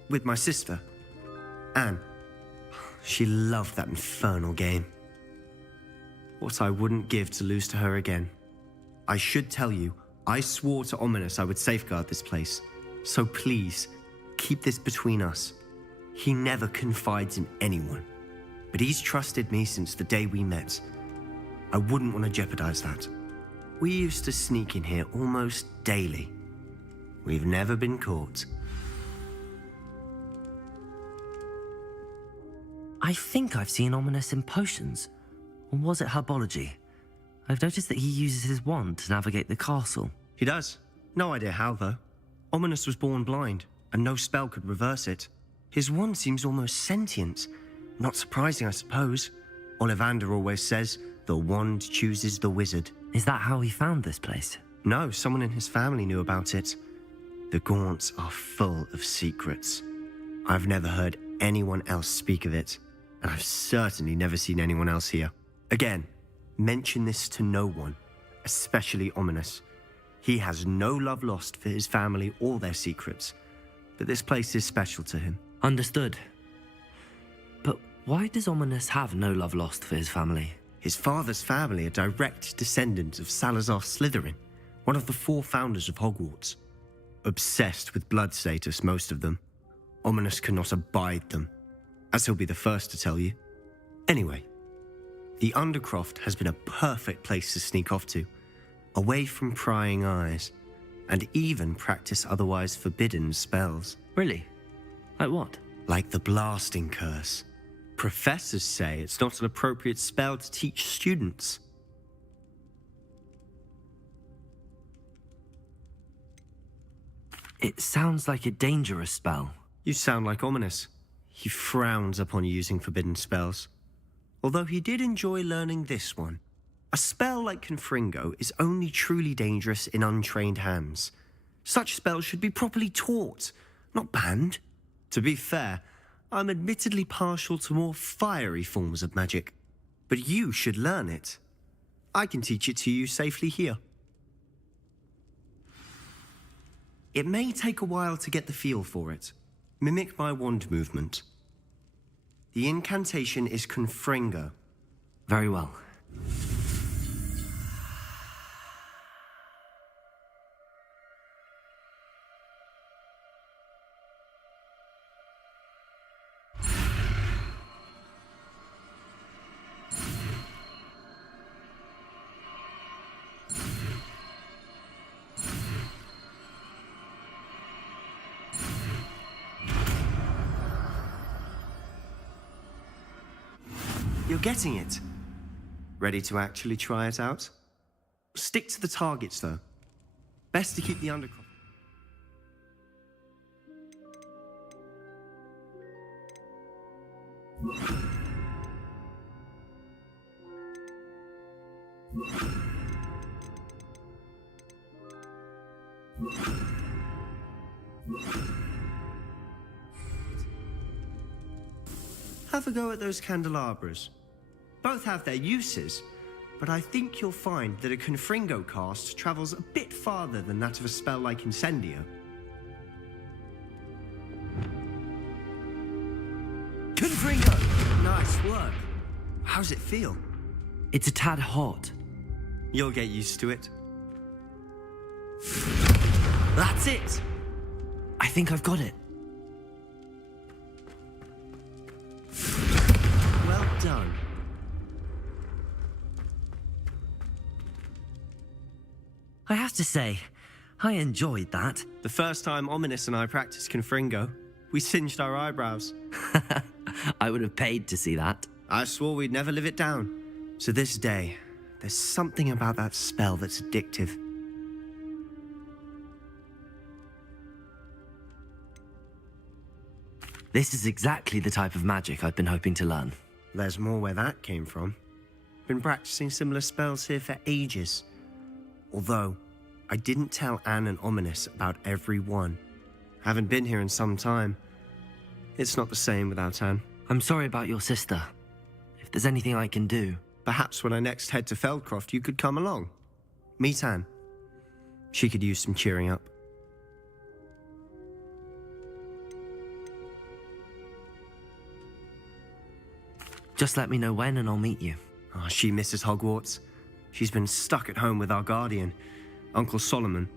With my sister, Anne. She loved that infernal game. What I wouldn't give to lose to her again. I should tell you, I swore to Ominous I would safeguard this place. So please, keep this between us. He never confides in anyone. But he's trusted me since the day we met. I wouldn't want to jeopardize that. We used to sneak in here almost daily. We've never been caught. I think I've seen Ominous in potions. Or was it herbology? I've noticed that he uses his wand to navigate the castle. He does. No idea how, though. Ominous was born blind, and no spell could reverse it. His wand seems almost sentient. Not surprising, I suppose. Ollivander always says, the wand chooses the wizard. Is that how he found this place? No, someone in his family knew about it. The Gaunts are full of secrets. I've never heard anyone else speak of it, and I've certainly never seen anyone else here. Again, mention this to no one, especially Ominous. He has no love lost for his family or their secrets, but this place is special to him. Understood. But why does Ominous have no love lost for his family? His father's family are direct descendants of Salazar Slytherin, one of the 4 founders of Hogwarts. Obsessed with blood status, most of them. Ominous cannot abide them, as he'll be the first to tell you. Anyway, the Undercroft has been a perfect place to sneak off to, away from prying eyes, and even practice otherwise forbidden spells. Really? Like what? Like the blasting curse. Professors say it's not an appropriate spell to teach students. It sounds like a dangerous spell. You sound like Ominous. He frowns upon using forbidden spells. Although he did enjoy learning this one. A spell like Confringo is only truly dangerous in untrained hands. Such spells should be properly taught, not banned. To be fair, I'm admittedly partial to more fiery forms of magic. But you should learn it. I can teach it to you safely here. It may take a while to get the feel for it. Mimic my wand movement. The incantation is Confringo. Very well. You're getting it. Ready to actually try it out? Stick to the targets, though. Best to keep the undercroft. Have a go at those candelabras. Both have their uses, but I think you'll find that a Confringo cast travels a bit farther than that of a spell like Incendio. Confringo! Nice work. How's it feel? It's a tad hot. You'll get used to it. That's it! I think I've got it. Well done. I have to say, I enjoyed that. The first time Ominous and I practiced Confringo, we singed our eyebrows. I would have paid to see that. I swore we'd never live it down. To this day, there's something about that spell that's addictive. This is exactly the type of magic I've been hoping to learn. There's more where that came from. Been practicing similar spells here for ages. Although, I didn't tell Anne and Ominous about every one. Haven't been here in some time. It's not the same without Anne. I'm sorry about your sister. If there's anything I can do... Perhaps when I next head to Feldcroft, you could come along. Meet Anne. She could use some cheering up. Just let me know when and I'll meet you. Oh, she misses Hogwarts. She's been stuck at home with our guardian, Uncle Solomon.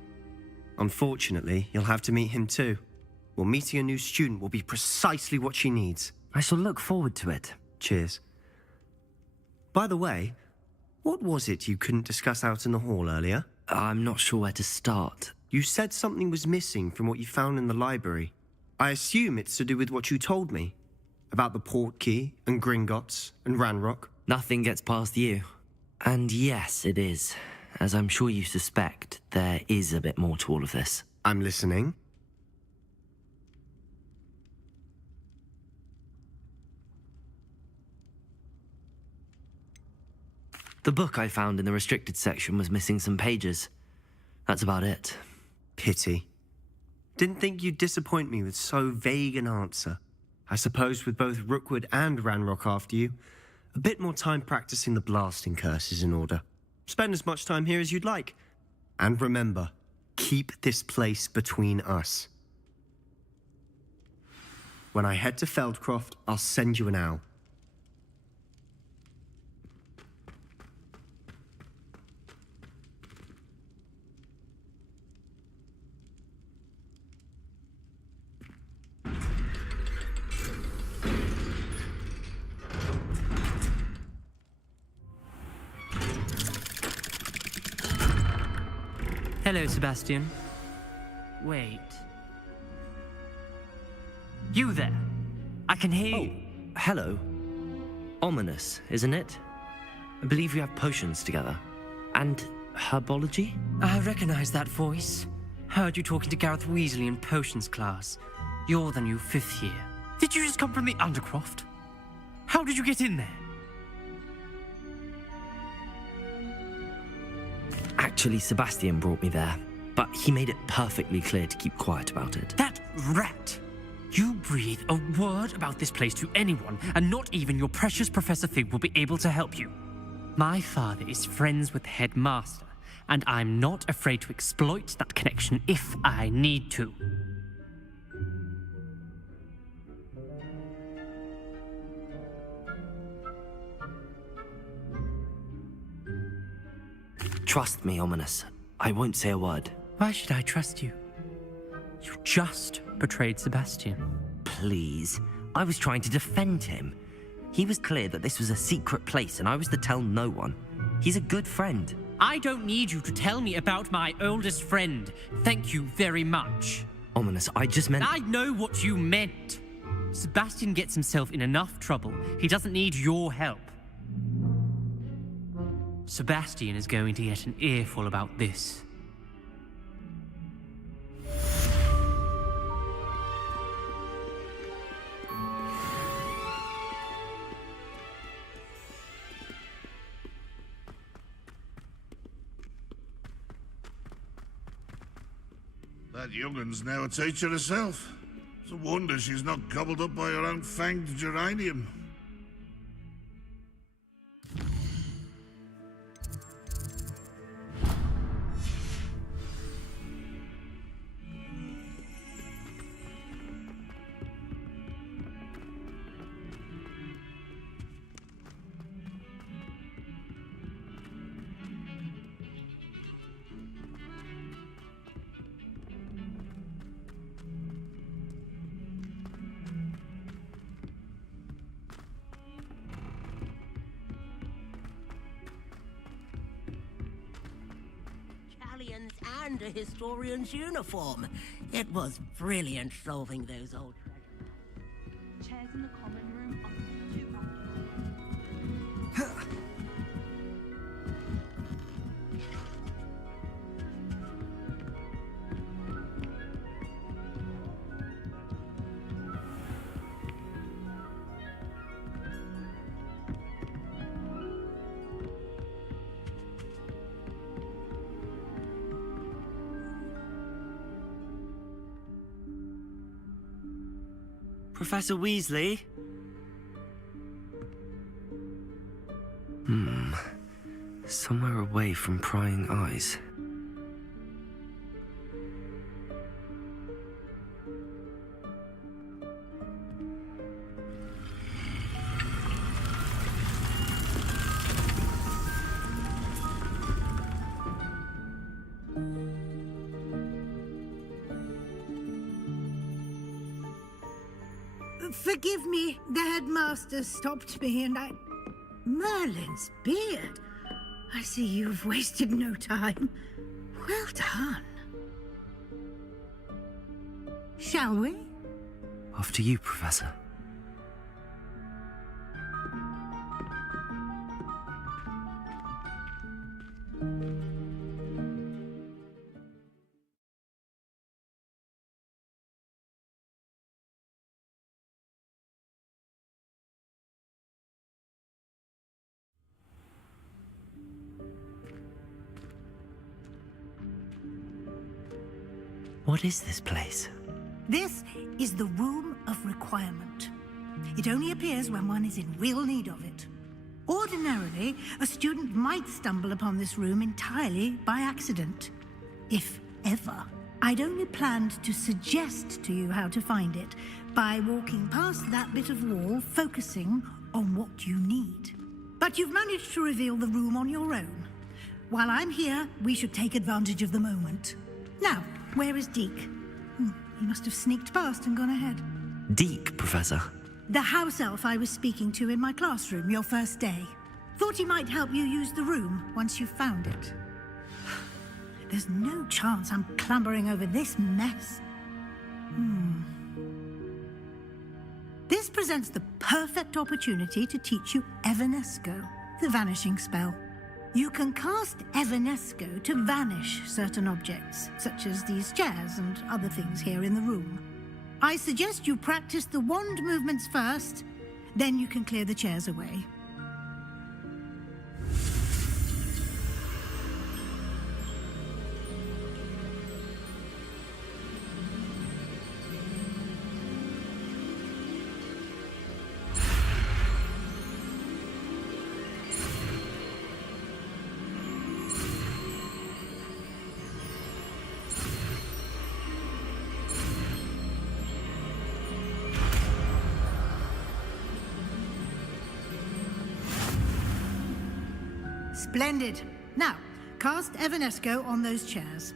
Unfortunately, you'll have to meet him too. Well, meeting a new student will be precisely what she needs. I shall look forward to it. Cheers. By the way, what was it you couldn't discuss out in the hall earlier? I'm not sure where to start. You said something was missing from what you found in the library. I assume it's to do with what you told me. About the Portkey, and Gringotts, and Ranrock. Nothing gets past you. And yes, it is. As I'm sure you suspect, there is a bit more to all of this. I'm listening. The book I found in the restricted section was missing some pages. That's about it. Pity. Didn't think you'd disappoint me with so vague an answer. I suppose with both Rookwood and Ranrock after you, a bit more time practicing the blasting curse is in order. Spend as much time here as you'd like. And remember, keep this place between us. When I head to Feldcroft, I'll send you an owl. Hello, Sebastian. Wait. You there. I can hear you. Hello. ominous, isn't it? I believe we have potions together. And herbology? I recognize that voice. Heard you talking to Gareth Weasley in potions class. You're the new 5th year. Did you just come from the Undercroft? How did you get in there? Actually, Sebastian brought me there, but he made it perfectly clear to keep quiet about it. That rat! You breathe a word about this place to anyone, and not even your precious Professor Fig will be able to help you. My father is friends with the headmaster, and I'm not afraid to exploit that connection if I need to. Trust me, Ominous. I won't say a word. Why should I trust you? You just betrayed Sebastian. Please. I was trying to defend him. He was clear that this was a secret place and I was to tell no one. He's a good friend. I don't need you to tell me about my oldest friend. Thank you very much. Ominous, I just meant... I know what you meant. Sebastian gets himself in enough trouble. He doesn't need your help. Sebastian is going to get an earful about this. That young'un's now a teacher herself. It's a wonder she's not gobbled up by her own fanged geranium. And a historian's uniform. It was brilliant solving those old treasures. Chairs in the common room are too Professor Weasley? Somewhere away from prying eyes. Forgive me, the headmaster stopped me and I... Merlin's beard. I see you've wasted no time. Well done. Shall we? Off to you, Professor. What is this place? This is the Room of Requirement. It only appears when one is in real need of it. Ordinarily, a student might stumble upon this room entirely by accident. If ever. I'd only planned to suggest to you how to find it by walking past that bit of wall, focusing on what you need. But you've managed to reveal the room on your own. While I'm here, we should take advantage of the moment. Now, where is Deke? He must have sneaked past and gone ahead. Deke, Professor. The house elf I was speaking to in my classroom your first day. Thought he might help you use the room once you found it. There's no chance I'm clambering over this mess. This presents the perfect opportunity to teach you Evanesco, the vanishing spell. You can cast Evanesco to vanish certain objects, such as these chairs and other things here in the room. I suggest you practice the wand movements first, then you can clear the chairs away. Splendid. Now, cast Evanesco on those chairs.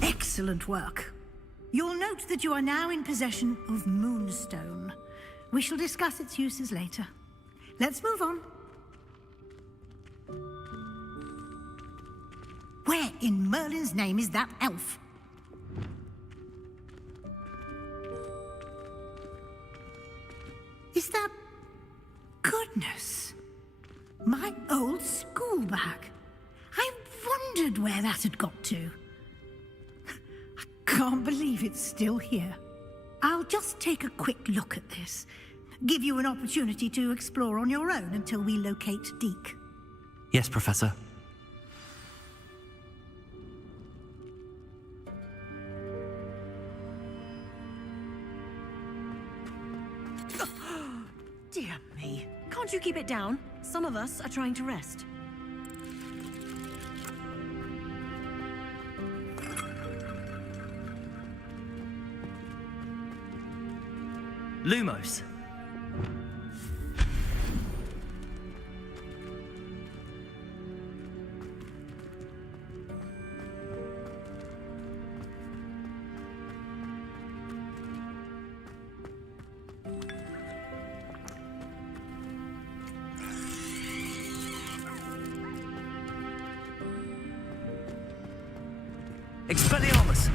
Excellent work. You'll note that you are now in possession of Moonstone. We shall discuss its uses later. Let's move on. Where in Merlin's name is that elf? Is that... Goodness! My old school bag. I wondered where that had got to. I can't believe it's still here. I'll just take a quick look at this. Give you an opportunity to explore on your own until we locate Deke. Yes, Professor. Dear me. Can't you keep it down? Some of us are trying to rest. Lumos. Expelliarmus!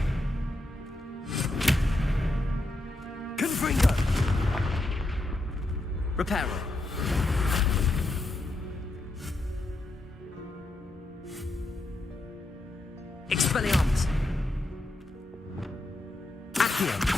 Confringo! Reparo! Expelliarmus! Accio!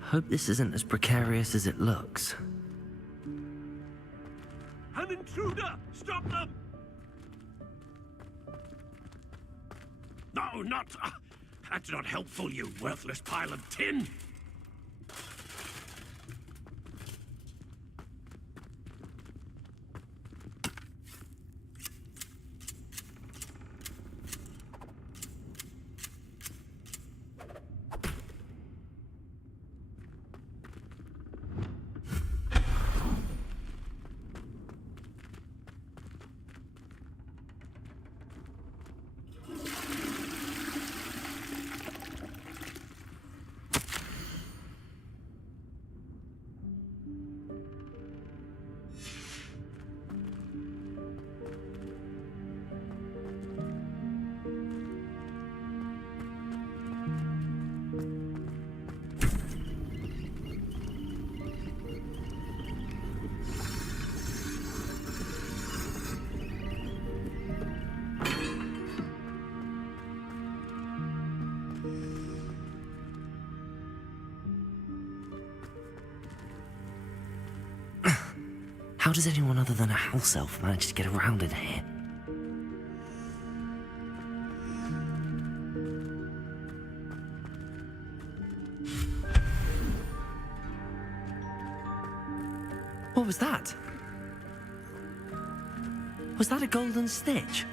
Hope this isn't as precarious as it looks. An intruder! Stop them! No, not... that's not helpful, you worthless pile of tin! How does anyone other than a house elf manage to get around in here? What was that? Was that a golden snitch?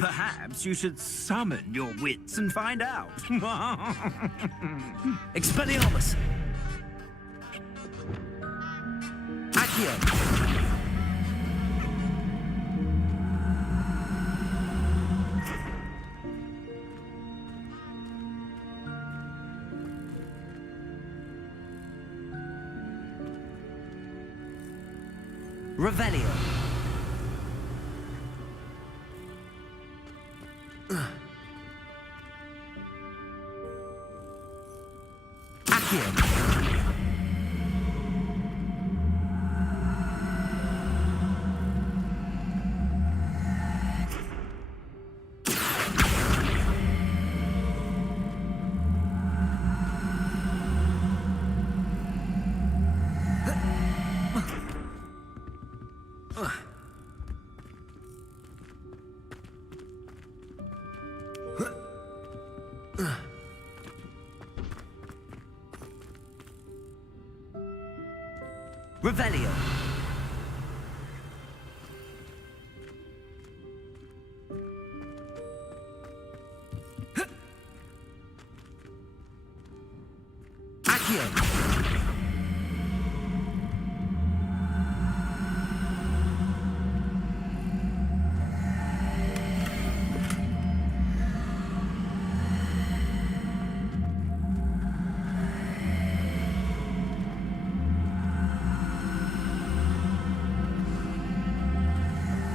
Perhaps you should summon your wits and find out. Expelliarmus! Accio! Revelio! Accio! Revelio! Accio!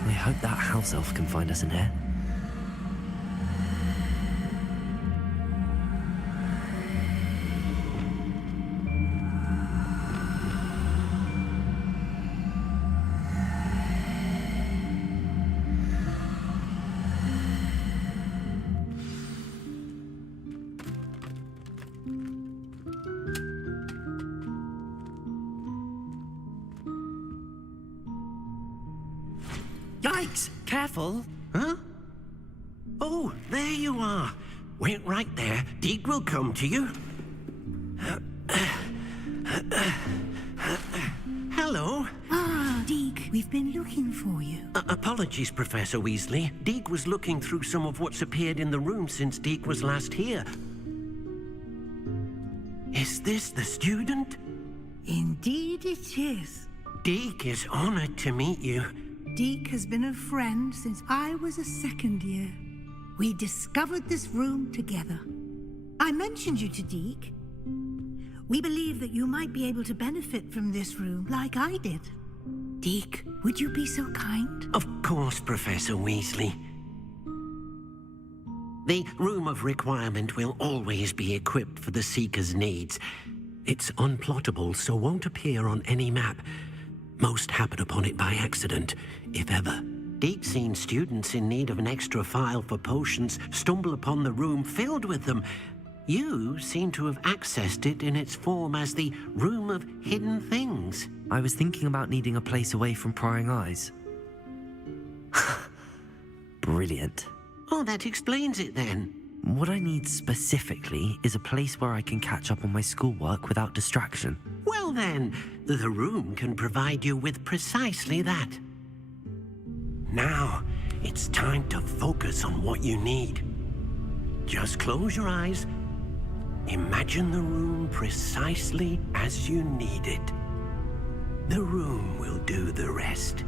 I hope that house elf can find us in here. Yikes! Careful! Huh? Oh, there you are. Wait right there. Deke will come to you. Hello. Ah, Deke, we've been looking for you. Apologies, Professor Weasley. Deke was looking through some of what's appeared in the room since Deke was last here. Is this the student? Indeed it is. Deke is honored to meet you. Deke has been a friend since I was a second year. We discovered this room together. I mentioned you to Deke. We believe that you might be able to benefit from this room like I did. Deke, would you be so kind? Of course, Professor Weasley. The Room of Requirement will always be equipped for the Seeker's needs. It's unplottable, so won't appear on any map. Most happen upon it by accident, if ever. Deke's seen students in need of an extra file for potions stumble upon the room filled with them. You seem to have accessed it in its form as the Room of Hidden Things. I was thinking about needing a place away from prying eyes. Brilliant. Oh, that explains it then. What I need specifically is a place where I can catch up on my schoolwork without distraction. Well then, the room can provide you with precisely that. Now, it's time to focus on what you need. Just close your eyes. Imagine the room precisely as you need it. The room will do the rest.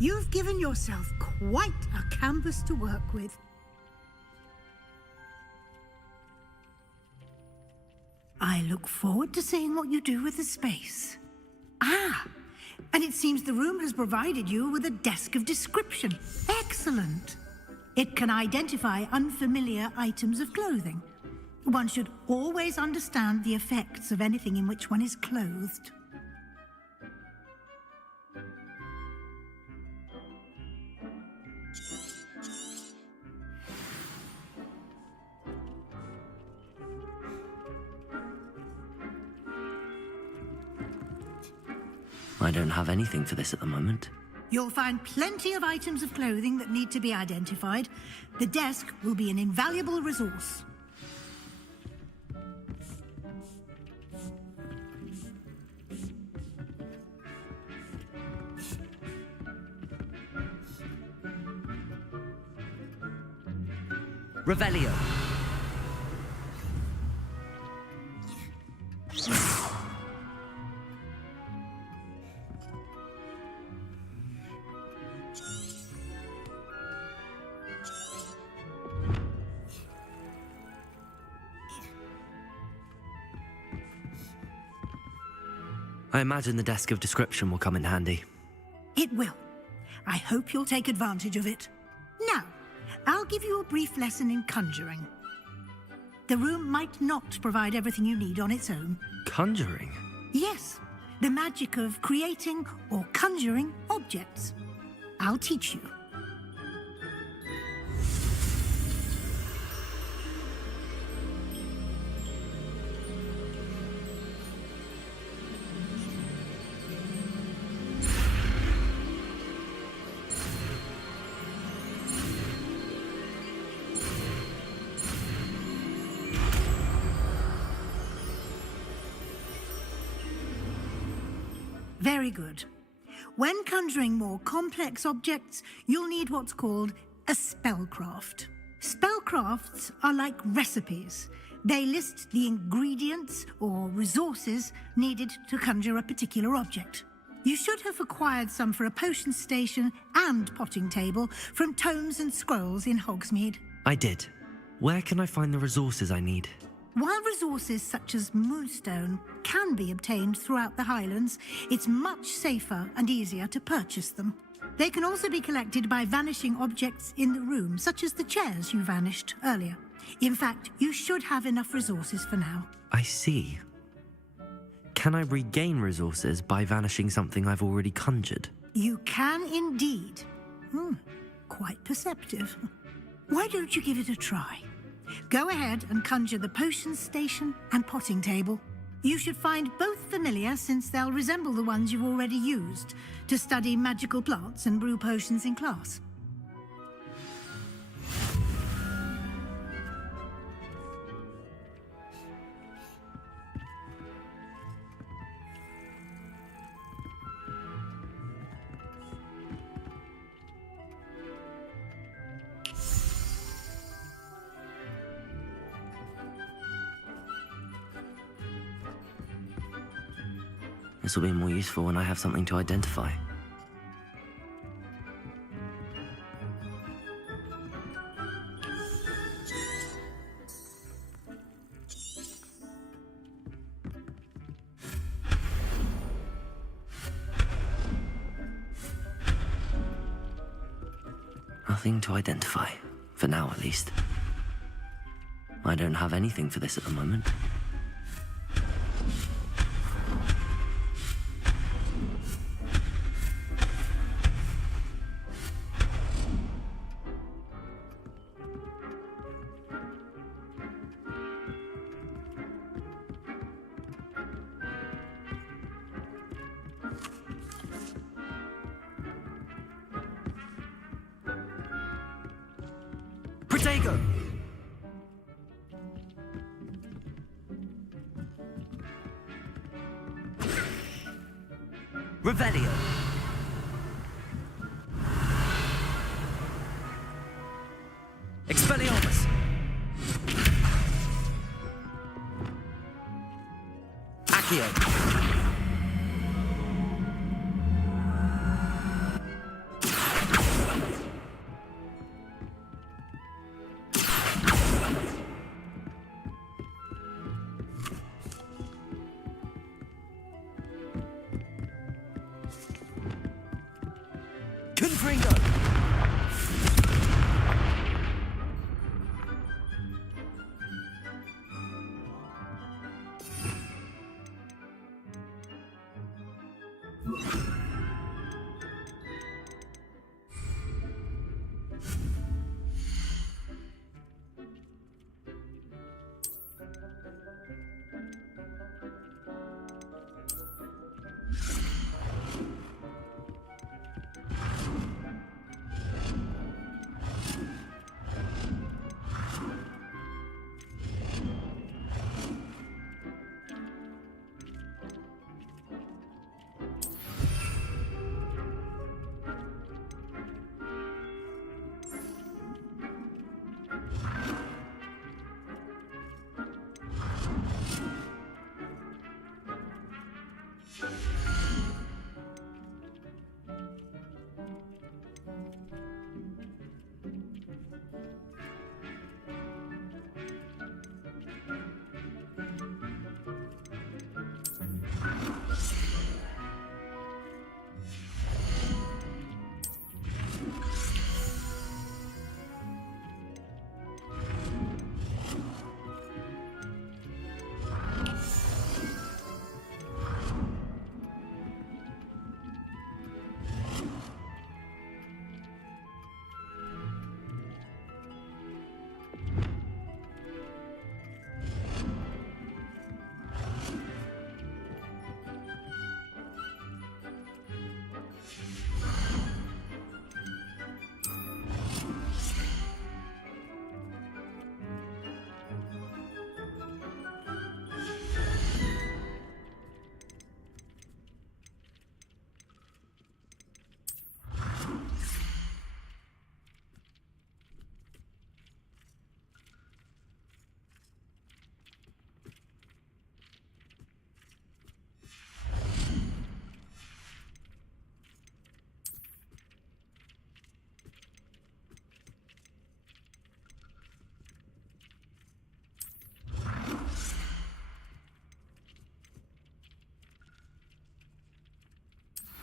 You've given yourself quite a canvas to work with. I look forward to seeing what you do with the space. Ah, and it seems the room has provided you with a desk of description. Excellent. It can identify unfamiliar items of clothing. One should always understand the effects of anything in which one is clothed. I don't have anything for this at the moment. You'll find plenty of items of clothing that need to be identified. The desk will be an invaluable resource. Revelio. I imagine the desk of description will come in handy. It will. I hope you'll take advantage of it. Now, I'll give you a brief lesson in conjuring. The room might not provide everything you need on its own. Conjuring? Yes, the magic of creating or conjuring objects. I'll teach you. Very good. When conjuring more complex objects, you'll need what's called a spellcraft. Spellcrafts are like recipes. They list the ingredients or resources needed to conjure a particular object. You should have acquired some for a potion station and potting table from tomes and scrolls in Hogsmeade. I did. Where can I find the resources I need? While resources such as moonstone can be obtained throughout the Highlands, it's much safer and easier to purchase them. They can also be collected by vanishing objects in the room, such as the chairs you vanished earlier. In fact, you should have enough resources for now. I see. Can I regain resources by vanishing something I've already conjured? You can indeed. Quite perceptive. Why don't you give it a try? Go ahead and conjure the potion station and potting table. You should find both familiar, since they'll resemble the ones you've already used to study magical plants and brew potions in class. This will be more useful when I have something to identify. Nothing to identify, for now at least. I don't have anything for this at the moment. Protego! Revelio! Expelliarmus! Accio! Fringo!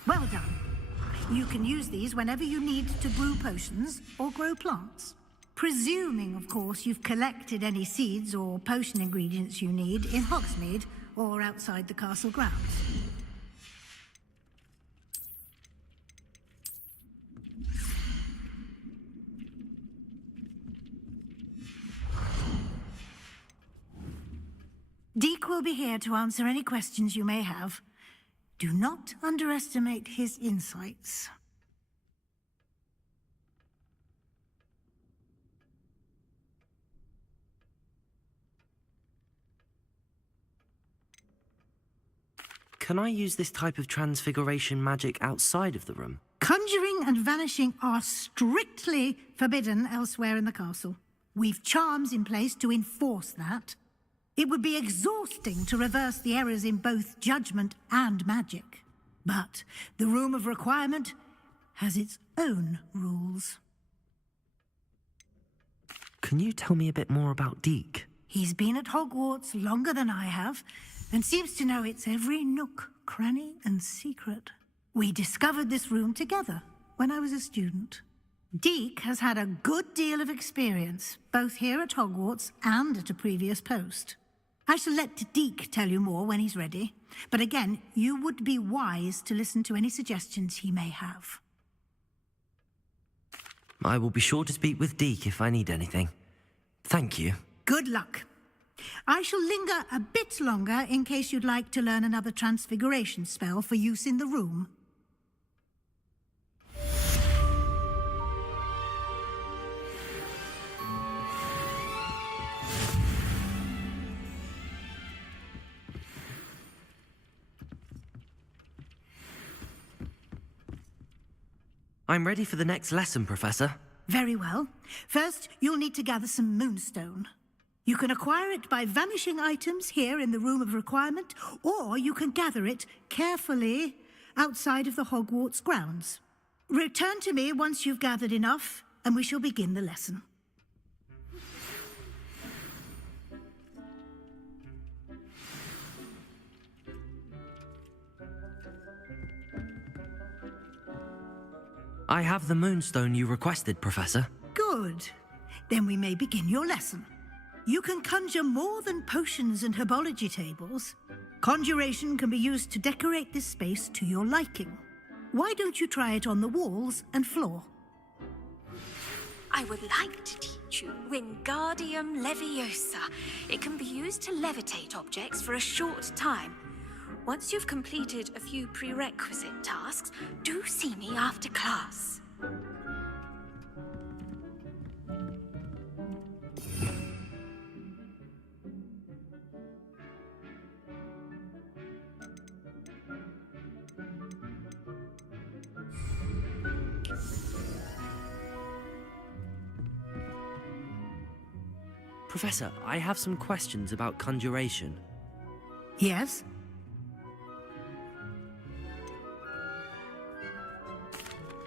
Well done. You can use these whenever you need to brew potions or grow plants. Presuming, of course, you've collected any seeds or potion ingredients you need in Hogsmeade or outside the castle grounds. Deek will be here to answer any questions you may have. Do not underestimate his insights. Can I use this type of transfiguration magic outside of the room? Conjuring and vanishing are strictly forbidden elsewhere in the castle. We've charms in place to enforce that. It would be exhausting to reverse the errors in both judgment and magic. But the Room of Requirement has its own rules. Can you tell me a bit more about Deek? He's been at Hogwarts longer than I have, and seems to know its every nook, cranny, and secret. We discovered this room together when I was a student. Deek has had a good deal of experience, both here at Hogwarts and at a previous post. I shall let Deek tell you more when he's ready, but again, you would be wise to listen to any suggestions he may have. I will be sure to speak with Deek if I need anything. Thank you. Good luck. I shall linger a bit longer in case you'd like to learn another transfiguration spell for use in the room. I'm ready for the next lesson, Professor. Very well. First, you'll need to gather some moonstone. You can acquire it by vanishing items here in the Room of Requirement, or you can gather it carefully outside of the Hogwarts grounds. Return to me once you've gathered enough, and we shall begin the lesson. I have the moonstone you requested, Professor. Good. Then we may begin your lesson. You can conjure more than potions and herbology tables. Conjuration can be used to decorate this space to your liking. Why don't you try it on the walls and floor? I would like to teach you Wingardium Leviosa. It can be used to levitate objects for a short time. Once you've completed a few prerequisite tasks, do see me after class. Professor, I have some questions about conjuration. Yes?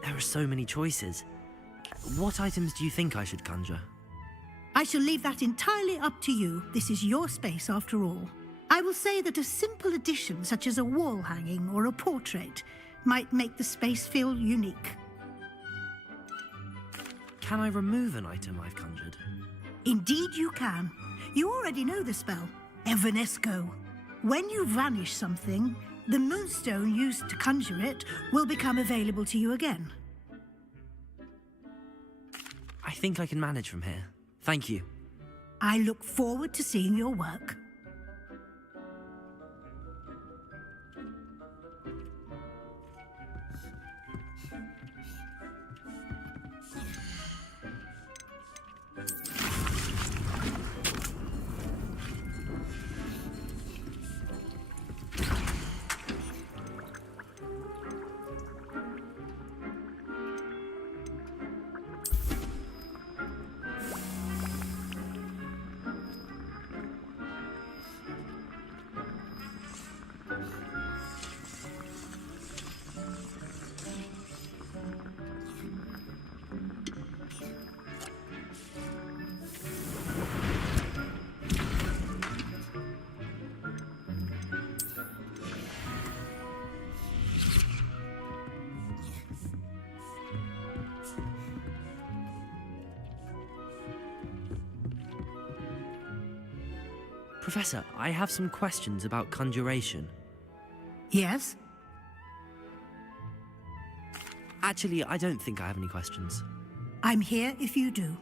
There are so many choices. What items do you think I should conjure? I shall leave that entirely up to you. This is your space after all. I will say that a simple addition such as a wall hanging or a portrait might make the space feel unique. Can I remove an item I've conjured? Indeed you can. You already know the spell, Evanesco. When you vanish something, the moonstone used to conjure it will become available to you again. I think I can manage from here. Thank you. I look forward to seeing your work. Professor, I have some questions about conjuration. Yes? Actually, I don't think I have any questions. I'm here if you do.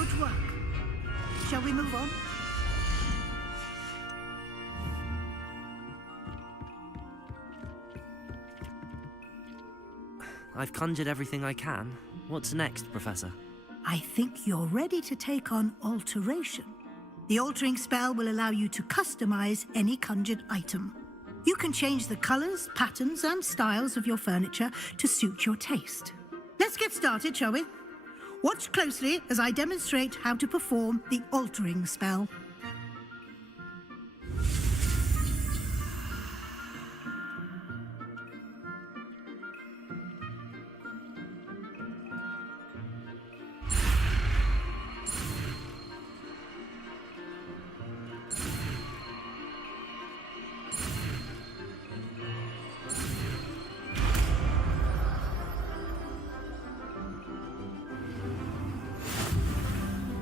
Good work. Shall we move on? I've conjured everything I can. What's next, Professor? I think you're ready to take on alteration. The altering spell will allow you to customize any conjured item. You can change the colors, patterns, and styles of your furniture to suit your taste. Let's get started, shall we? Watch closely as I demonstrate how to perform the altering spell.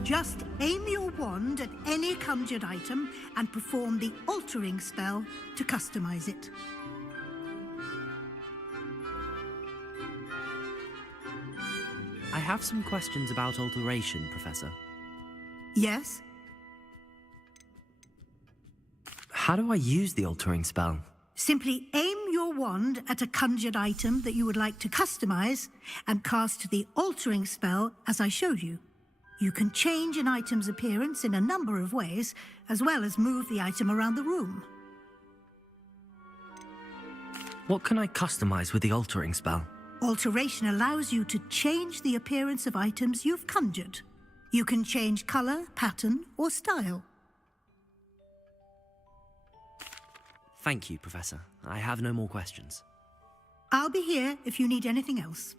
Just aim your wand at any conjured item and perform the altering spell to customize it. I have some questions about alteration, Professor. Yes? How do I use the altering spell? Simply aim your wand at a conjured item that you would like to customize and cast the altering spell as I showed you. You can change an item's appearance in a number of ways, as well as move the item around the room. What can I customize with the altering spell? Alteration allows you to change the appearance of items you've conjured. You can change color, pattern, or style. Thank you, Professor. I have no more questions. I'll be here if you need anything else.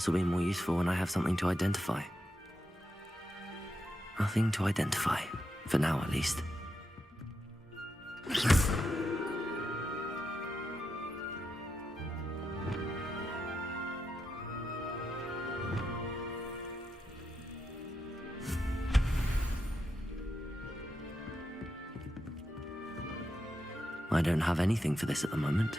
This will be more useful when I have something to identify. Nothing to identify. For now, at least. I don't have anything for this at the moment.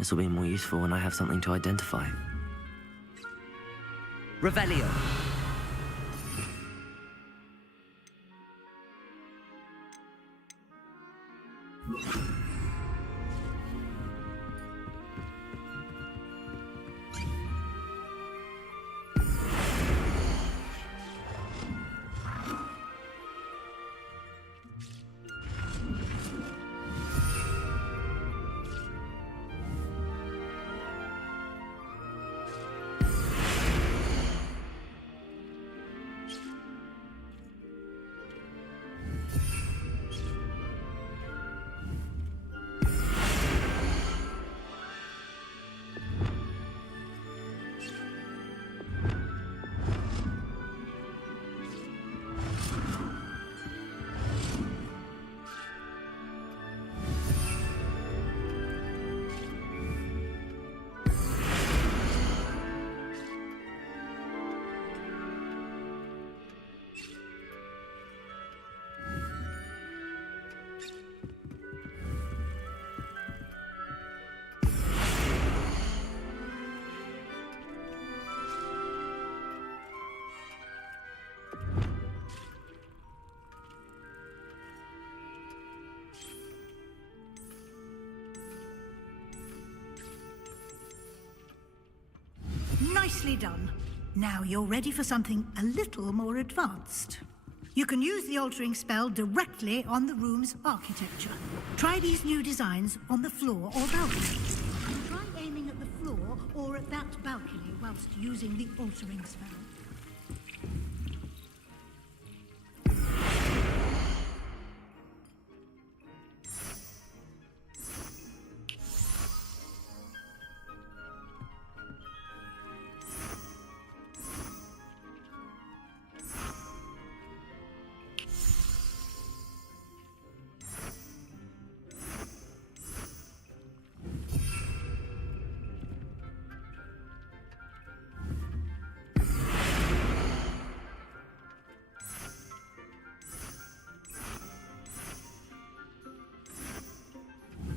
This will be more useful when I have something to identify. Revelio! Nicely done. Now you're ready for something a little more advanced. You can use the altering spell directly on the room's architecture. Try these new designs on the floor or balcony. Try aiming at the floor or at that balcony whilst using the altering spell.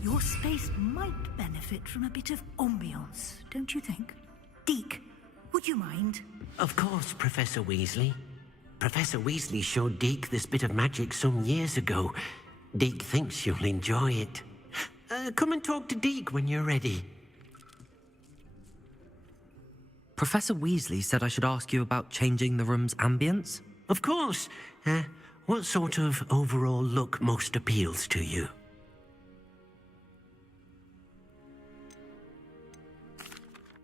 Your space might benefit from a bit of ambiance, don't you think? Deke, would you mind? Of course, Professor Weasley. Professor Weasley showed Deke this bit of magic some years ago. Deke thinks you'll enjoy it. Come and talk to Deke when you're ready. Professor Weasley said I should ask you about changing the room's ambience? Of course. What sort of overall look most appeals to you?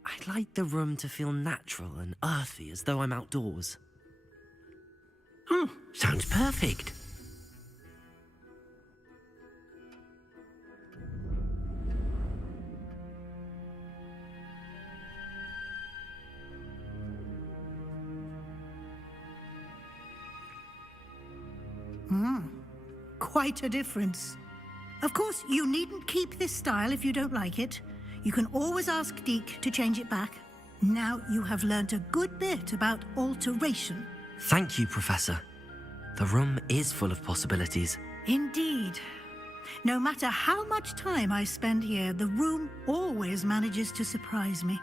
I'd like the room to feel natural and earthy, as though I'm outdoors. Oh, sounds perfect. Quite a difference. Of course, you needn't keep this style if you don't like it. You can always ask Deke to change it back. Now you have learnt a good bit about alteration. Thank you, Professor. The room is full of possibilities. Indeed. No matter how much time I spend here, the room always manages to surprise me.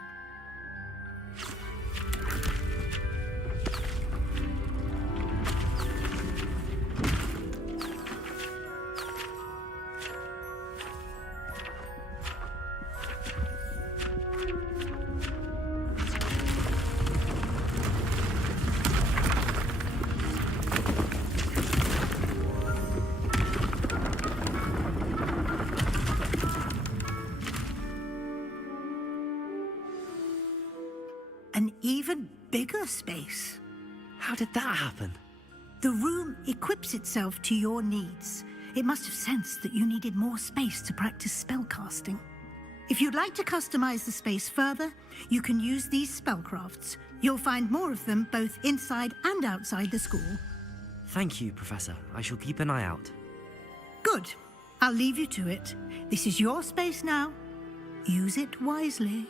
An even bigger space. How did that happen? The room equips itself to your needs. It must have sensed that you needed more space to practice spellcasting. If you'd like to customize the space further, you can use these spellcrafts. You'll find more of them both inside and outside the school. Thank you, Professor. I shall keep an eye out. Good. I'll leave you to it. This is your space now. Use it wisely.